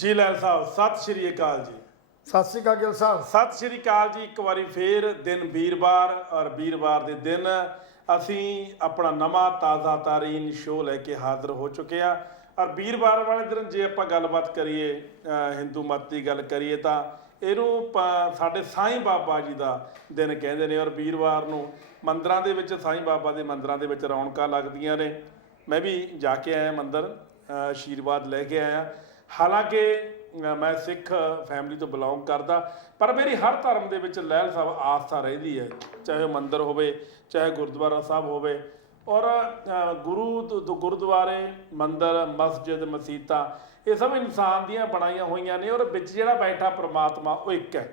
ਜੀ ਲੈਲ ਸਾਹਿਬ ਸਤਿ ਸ਼੍ਰੀ ਅਕਾਲ ਜੀ। ਸਤਿ ਸ਼੍ਰੀ ਅਕਾਲ ਗਿੱਲ ਸਾਹਿਬ। ਸਤਿ ਸ਼੍ਰੀ ਅਕਾਲ ਜੀ। ਇੱਕ ਵਾਰੀ ਫੇਰ ਦਿਨ ਵੀਰਵਾਰ ਔਰ ਵੀਰਵਾਰ ਦੇ ਦਿਨ ਅਸੀਂ ਆਪਣਾ ਨਵਾਂ ਤਾਜ਼ਾ ਤਾਰੀਨ ਸ਼ੋਅ ਲੈ ਕੇ ਹਾਜ਼ਰ ਹੋ ਚੁੱਕੇ ਹਾਂ। ਔਰ ਵੀਰਵਾਰ ਵਾਲੇ ਦਿਨ ਜੇ ਆਪਾਂ ਗੱਲਬਾਤ ਕਰੀਏ ਹਿੰਦੂ ਮਤ ਦੀ ਗੱਲ ਕਰੀਏ ਤਾਂ ਇਹਨੂੰ ਸਾਡੇ ਸਾਈਂ ਬਾਬਾ ਜੀ ਦਾ ਦਿਨ ਕਹਿੰਦੇ ਨੇ। ਔਰ ਵੀਰਵਾਰ ਨੂੰ ਮੰਦਰਾਂ ਦੇ ਵਿੱਚ ਸਾਈਂ ਬਾਬਾ ਦੇ ਮੰਦਰਾਂ ਦੇ ਵਿੱਚ ਰੌਣਕਾਂ ਲੱਗਦੀਆਂ ਨੇ। ਮੈਂ ਵੀ ਜਾ ਕੇ ਆਇਆ ਮੰਦਰ, ਆਸ਼ੀਰਵਾਦ ਲੈ ਕੇ ਆਇਆ। ਹਾਲਾਂਕਿ ਮੈਂ ਸਿੱਖ ਫੈਮਿਲੀ ਤੋਂ ਬਿਲੋਂਗ ਕਰਦਾ, ਪਰ ਮੇਰੀ ਹਰ ਧਰਮ ਦੇ ਵਿੱਚ ਲਹਿਲ ਸਾਹਿਬ ਆਸਥਾ ਰਹਿੰਦੀ ਹੈ, ਚਾਹੇ ਮੰਦਰ ਹੋਵੇ ਚਾਹੇ ਗੁਰਦੁਆਰਾ ਸਾਹਿਬ ਹੋਵੇ। ਔਰ ਗੁਰਦੁਆਰੇ, ਮੰਦਰ, ਮਸਜਿਦ, ਮਸੀਤਾਂ ਇਹ ਸਭ ਇਨਸਾਨ ਦੀਆਂ ਬਣਾਈਆਂ ਹੋਈਆਂ ਨੇ। ਔਰ ਵਿੱਚ ਜਿਹੜਾ ਬੈਠਾ ਪ੍ਰਮਾਤਮਾ ਉਹ ਇੱਕ ਹੈ।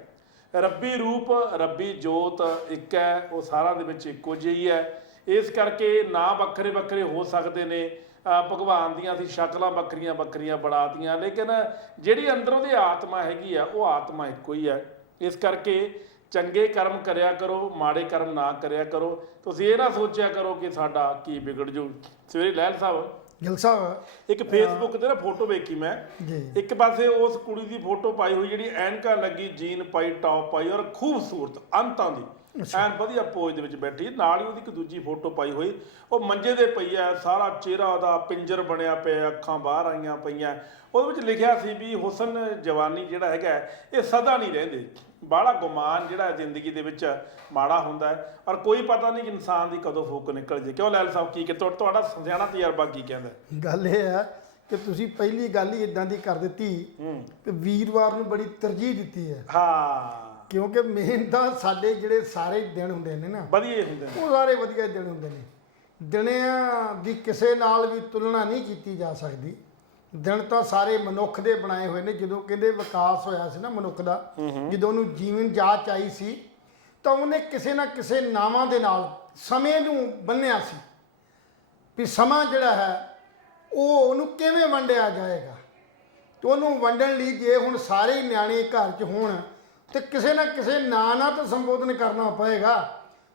ਰੱਬੀ ਰੂਪ, ਰੱਬੀ ਜੋਤ ਇੱਕ ਹੈ, ਉਹ ਸਾਰਿਆਂ ਦੇ ਵਿੱਚ ਇੱਕੋ ਜਿਹੀ ਹੈ। ਇਸ ਕਰਕੇ ਨਾਂ ਵੱਖਰੇ ਵੱਖਰੇ ਹੋ ਸਕਦੇ ਨੇ, ਭਗਵਾਨ ਦੀਆਂ ਅਸੀਂ ਸ਼ਕਲਾਂ ਵੱਖਰੀਆਂ ਵੱਖਰੀਆਂ ਬਣਾਤੀਆਂ, ਲੇਕਿਨ ਜਿਹੜੀ ਅੰਦਰੋਂ ਦੀ ਆਤਮਾ ਹੈਗੀ ਆ ਉਹ ਆਤਮਾ ਇੱਕੋ ਹੀ ਹੈ। ਇਸ ਕਰਕੇ ਚੰਗੇ ਕਰਮ ਕਰਿਆ ਕਰੋ, ਮਾੜੇ ਕਰਮ ਨਾ ਕਰਿਆ ਕਰੋ। ਤੁਸੀਂ ਇਹ ਨਾ ਸੋਚਿਆ ਕਰੋ ਕਿ ਸਾਡਾ ਕੀ ਵਿਗੜ ਜੂ। ਸਵੇਰੇ ਲਹਿਲ ਸਾਹਿਬ ਗਿੱਲ ਸਾਹਿਬ ਇੱਕ ਫੇਸਬੁੱਕ ਤੇ ਨਾ ਫੋਟੋ ਵੇਖੀ ਮੈਂ, ਇੱਕ ਪਾਸੇ ਉਸ ਕੁੜੀ ਦੀ ਫੋਟੋ ਪਾਈ ਹੋਈ ਜਿਹੜੀ ਐਨਕਾਂ ਲੱਗੀ, ਜੀਨ ਪਾਈ, ਟੌਪ ਪਾਈ ਔਰ ਖੂਬਸੂਰਤ ਅੰਤਾਂ ਦੀ ਐਨ ਵਧੀਆ ਪੋਜ ਦੇ ਵਿੱਚ ਬੈਠੀ। ਨਾਲ ਹੀ ਉਹਦੀ ਇੱਕ ਦੂਜੀ ਫੋਟੋ ਪਾਈ ਹੋਈ, ਉਹ ਮੰਜੇ ਦੇ ਪਈ ਹੈ, ਸਾਰਾ ਚਿਹਰਾ ਉਹਦਾ ਪਿੰਜਰ ਬਣਿਆ ਪਿਆ, ਅੱਖਾਂ ਬਾਹਰ ਆਈਆਂ ਪਈਆਂ। ਉਹਦੇ ਵਿੱਚ ਲਿਖਿਆ ਸੀ ਵੀ ਹੁਸਨ ਜਵਾਨੀ ਜਿਹੜਾ ਹੈਗਾ ਇਹ ਸਦਾ ਨਹੀਂ ਰਹਿੰਦੇ, ਬਾਹਲਾ ਗੁਮਾਨ ਜਿਹੜਾ ਜ਼ਿੰਦਗੀ ਦੇ ਵਿੱਚ ਮਾੜਾ ਹੁੰਦਾ ਹੈ। ਔਰ ਕੋਈ ਪਤਾ ਨਹੀਂ ਕਿ ਇਨਸਾਨ ਦੀ ਕਦੋਂ ਫੂਕ ਨਿਕਲ ਜੇ। ਕਿਉਂ ਲੈਲ ਸਾਹਿਬ, ਕੀ ਕਿ ਤੁਹਾਡਾ ਸਿਆਣਾ ਤਜਰਬਾ ਕੀ ਕਹਿੰਦਾ? ਗੱਲ ਇਹ ਹੈ ਕਿ ਤੁਸੀਂ ਪਹਿਲੀ ਗੱਲ ਹੀ ਇਦਾਂ ਦੀ ਕਰ ਦਿੱਤੀ ਕਿ ਵੀਰਵਾਰ ਨੂੰ ਬੜੀ ਤਰਜੀਹ ਦਿੱਤੀ ਹੈ। ਹਾਂ, ਕਿਉਂਕਿ ਮੇਨ ਤਾਂ ਸਾਡੇ ਜਿਹੜੇ ਸਾਰੇ ਦਿਨ ਹੁੰਦੇ ਨੇ ਨਾ ਵਧੀਆ ਹੁੰਦੇ ਨੇ, ਉਹ ਸਾਰੇ ਵਧੀਆ ਦਿਨ ਹੁੰਦੇ ਨੇ। ਦਿਨਾਂ ਦੀ ਕਿਸੇ ਨਾਲ ਵੀ ਤੁਲਨਾ ਨਹੀਂ ਕੀਤੀ ਜਾ ਸਕਦੀ। ਦਿਨ ਤਾਂ ਸਾਰੇ ਮਨੁੱਖ ਦੇ ਬਣਾਏ ਹੋਏ ਨੇ। ਜਦੋਂ ਕਹਿੰਦੇ ਵਿਕਾਸ ਹੋਇਆ ਸੀ ਨਾ ਮਨੁੱਖ ਦਾ, ਜਦੋਂ ਉਹਨੂੰ ਜੀਵਨ ਜਾਚ ਆਈ ਸੀ ਤਾਂ ਉਹਨੇ ਕਿਸੇ ਨਾ ਕਿਸੇ ਨਾਵਾਂ ਦੇ ਨਾਲ ਸਮੇਂ ਨੂੰ ਬੰਨਿਆ ਸੀ ਵੀ ਸਮਾਂ ਜਿਹੜਾ ਹੈ ਉਹ ਉਹਨੂੰ ਕਿਵੇਂ ਵੰਡਿਆ ਜਾਏਗਾ। ਤੇ ਉਹਨੂੰ ਵੰਡਣ ਲਈ ਜੇ ਹੁਣ ਸਾਰੇ ਹੀ ਨਿਆਣੇ ਘਰ 'ਚ ਹੋਣ ਤੇ ਕਿਸੇ ਨਾ ਕਿਸੇ ਨਾਂ ਨਾਲ ਤਾਂ ਸੰਬੋਧਨ ਕਰਨਾ ਪਏਗਾ।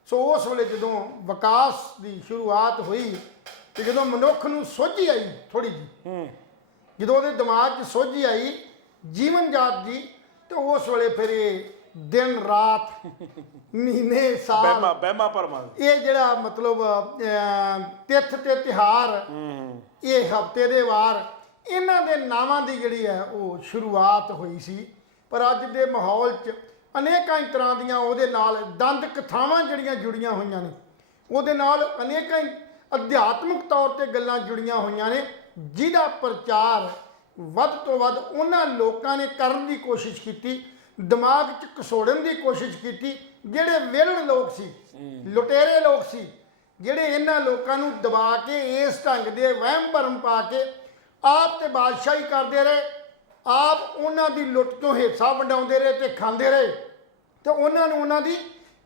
ਸੋ ਉਸ ਵੇਲੇ ਜਦੋਂ ਵਿਕਾਸ ਦੀ ਸ਼ੁਰੂਆਤ ਹੋਈ ਤੇ ਜਦੋਂ ਮਨੁੱਖ ਨੂੰ ਸੋਝੀ ਆਈ ਥੋੜੀ ਜਿਹੀ, ਜਦੋਂ ਉਹਦੇ ਦਿਮਾਗ 'ਚ ਸੋਝੀ ਆਈ ਜੀਵਨ ਜਾਤ ਦੀ, ਤੇ ਉਸ ਵੇਲੇ ਫਿਰ ਇਹ ਦਿਨ ਰਾਤ, ਮਹੀਨੇ, ਸਾਲ, ਬਹਿਮਾ ਭਰਮਾਂ, ਇਹ ਜਿਹੜਾ ਮਤਲਬ ਤਿੱਥ ਤੇ ਤਿਉਹਾਰ, ਇਹ ਹਫ਼ਤੇ ਦੇ ਵਾਰ, ਇਹਨਾਂ ਦੇ ਨਾਵਾਂ ਦੀ ਜਿਹੜੀ ਹੈ ਉਹ ਸ਼ੁਰੂਆਤ ਹੋਈ ਸੀ। ਪਰ ਅੱਜ ਦੇ ਮਾਹੌਲ 'ਚ ਅਨੇਕਾਂ ਹੀ ਤਰ੍ਹਾਂ ਦੀਆਂ ਉਹਦੇ ਨਾਲ ਦੰਦ ਕਥਾਵਾਂ ਜਿਹੜੀਆਂ ਜੁੜੀਆਂ ਹੋਈਆਂ ਨੇ, ਉਹਦੇ ਨਾਲ ਅਨੇਕਾਂ ਹੀ ਅਧਿਆਤਮਿਕ ਤੌਰ ਤੇ ਗੱਲਾਂ ਜੁੜੀਆਂ ਹੋਈਆਂ ਨੇ, ਜਿਹਦਾ ਪ੍ਰਚਾਰ ਵੱਧ ਤੋਂ ਵੱਧ ਉਹਨਾਂ ਲੋਕਾਂ ਨੇ ਕਰਨ ਦੀ ਕੋਸ਼ਿਸ਼ ਕੀਤੀ, ਦਿਮਾਗ 'ਚ ਘਸੋੜਨ ਦੀ ਕੋਸ਼ਿਸ਼ ਕੀਤੀ ਜਿਹੜੇ ਵਿਹਲੜ ਲੋਕ ਸੀ, ਲੁਟੇਰੇ ਲੋਕ ਸੀ, ਜਿਹੜੇ ਇਹਨਾਂ ਲੋਕਾਂ ਨੂੰ ਦਬਾ ਕੇ ਇਸ ਢੰਗ ਦੇ ਵਹਿਮ ਭਰਮ ਪਾ ਕੇ ਆਪ ਤੇ ਬਾਦਸ਼ਾਹੀ ਕਰਦੇ ਰਹੇ, ਆਪ ਉਹਨਾਂ ਦੀ ਲੁੱਟ ਤੋਂ ਹਿੱਸਾ ਵੰਡਾਉਂਦੇ ਰਹੇ ਤੇ ਖਾਂਦੇ ਰਹੇ, ਤੇ ਉਹਨਾਂ ਨੂੰ ਉਹਨਾਂ ਦੀ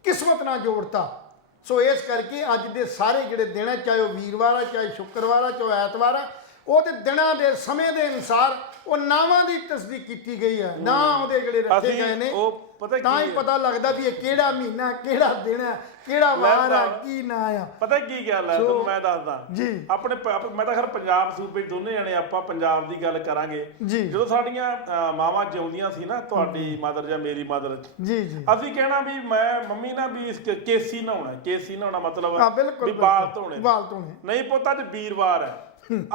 ਕਿਸਮਤ ਨਾਲ ਜੋੜਤਾ। ਸੋ ਇਸ ਕਰਕੇ ਅੱਜ ਦੇ ਸਾਰੇ ਜਿਹੜੇ ਦਿਨ ਹੈ, ਚਾਹੇ ਉਹ ਵੀਰਵਾਰ ਆ, ਚਾਹੇ ਸ਼ੁੱਕਰਵਾਰ ਆ, ਚਾਹੇ ਐਤਵਾਰ ਆ, ਉਹ ਤੇ ਦਿਨਾਂ ਦੇ ਸਮੇਂ ਦੇ ਅਨੁਸਾਰ ਉਹ ਨਾਵਾਂ ਦੀ ਤਸਦੀਕ ਕੀਤੀ ਗਈ ਹੈ। ਨਾ ਉਹਦੇ ਜਿਹੜੇ ਰੱਖੇ ਗਏ ਨੇ, ਤਾਂ ਹੀ ਪਤਾ ਲੱਗਦਾ ਵੀ ਇਹ ਕਿਹੜਾ ਮਹੀਨਾ, ਕਿਹੜਾ ਦਿਨ ਹੈ, ਕਿਹੜਾ ਵਾਰ ਆ, ਕੀ ਨਾਂ ਆ। ਪਤਾ ਕੀ ਗੱਲ ਹੈ ਤੁਹਾਨੂੰ ਮੈਂ ਦੱਸਦਾ ਜੀ। ਮੈਂ ਤਾਂ ਖੈਰ ਪੰਜਾਬ ਸੂਬੇ ਦੋਨੇ ਜਣੇ ਆਪਾਂ ਪੰਜਾਬ ਦੀ ਗੱਲ ਕਰਾਂਗੇ। ਜਦੋਂ ਸਾਡੀਆਂ ਮਾਵਾਂ ਜਿਉਂਦੀਆਂ ਸੀ ਨਾ, ਤੁਹਾਡੀ ਮਦਰ ਜਾਂ ਮੇਰੀ ਮਦਰ, ਜੀ ਜੀ, ਅਸੀਂ ਕਹਿਣਾ ਵੀ ਮੈਂ ਮੰਮੀ ਨਾ ਵੀ ਕੇਸੀ ਨਹਾਉਣਾ, ਕੇਸੀ ਨਹਾਉਣਾ ਮਤਲਬ ਵੀ ਬਾਲ ਧੋਣੇ ਨਹੀਂ ਪੁੱਤ, ਅੱਜ ਵੀਰਵਾਰ ਹੈ,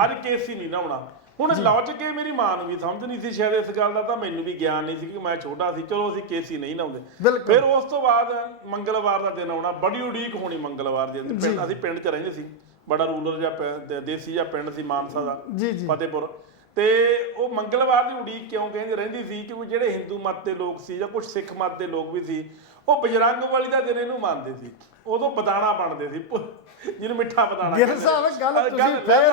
ਅੱਜ ਕੇਸੀ ਨਹੀਂ ਨਹਾਉਣਾ। ਹੁਣ ਲੌਜਿਕ ਇਹ ਮੇਰੀ ਮਾਂ ਨੂੰ ਵੀ ਸਮਝ ਨਹੀਂ ਸੀ ਸ਼ਾਇਦ ਇਸ ਗੱਲ ਦਾ, ਤਾਂ ਮੈਨੂੰ ਵੀ ਗਿਆਨ ਨਹੀਂ ਸੀ ਕਿ ਮੈਂ ਛੋਟਾ ਸੀ, ਚਲੋ ਅਸੀਂ ਕੇਸੀ ਨਹੀਂ ਨਹਾਉਂਦੇ। ਫਿਰ ਉਸ ਤੋਂ ਬਾਅਦ ਮੰਗਲਵਾਰ ਦਾ ਦਿਨ ਆਉਣਾ, ਬੜੀ ਉਡੀਕ ਹੋਣੀ ਮੰਗਲਵਾਰ ਦੀ। ਅਸੀਂ ਪਿੰਡ 'ਚ ਰਹਿੰਦੇ ਸੀ, ਬੜਾ ਰੂਰਲ ਜਿਹਾ ਦੇਸੀ ਜਿਹਾ ਪਿੰਡ ਸੀ ਮਾਨਸਾ ਦਾ, ਫਤਿਹਪੁਰ। ਤੇ ਉਹ ਮੰਗਲਵਾਰ ਦੀ ਉਡੀਕ ਕਿਉਂ ਕਹਿੰਦੇ ਰਹਿੰਦੀ ਸੀ ਕਿ ਜਿਹੜੇ ਹਿੰਦੂ ਮਤ ਦੇ ਲੋਕ ਸੀ ਜਾਂ ਕੁਝ ਸਿੱਖ ਮਤ ਦੇ ਲੋਕ ਵੀ ਸੀ, ਉਹ ਬਜਰੰਗਬਲੀ ਦਾ ਦਿਨ ਇਹਨੂੰ ਮੰਨਦੇ ਸੀ। ਉਦੋਂ ਬਦਾਣਾ ਬਣਦੇ ਸੀ, ਜਿਹਨੂੰ ਮਿੱਠਾ ਬਦਾਣਾ। ਗਿੱਲ ਸਾਹਿਬ ਗੱਲ ਤੁਸੀਂ ਫਿਰ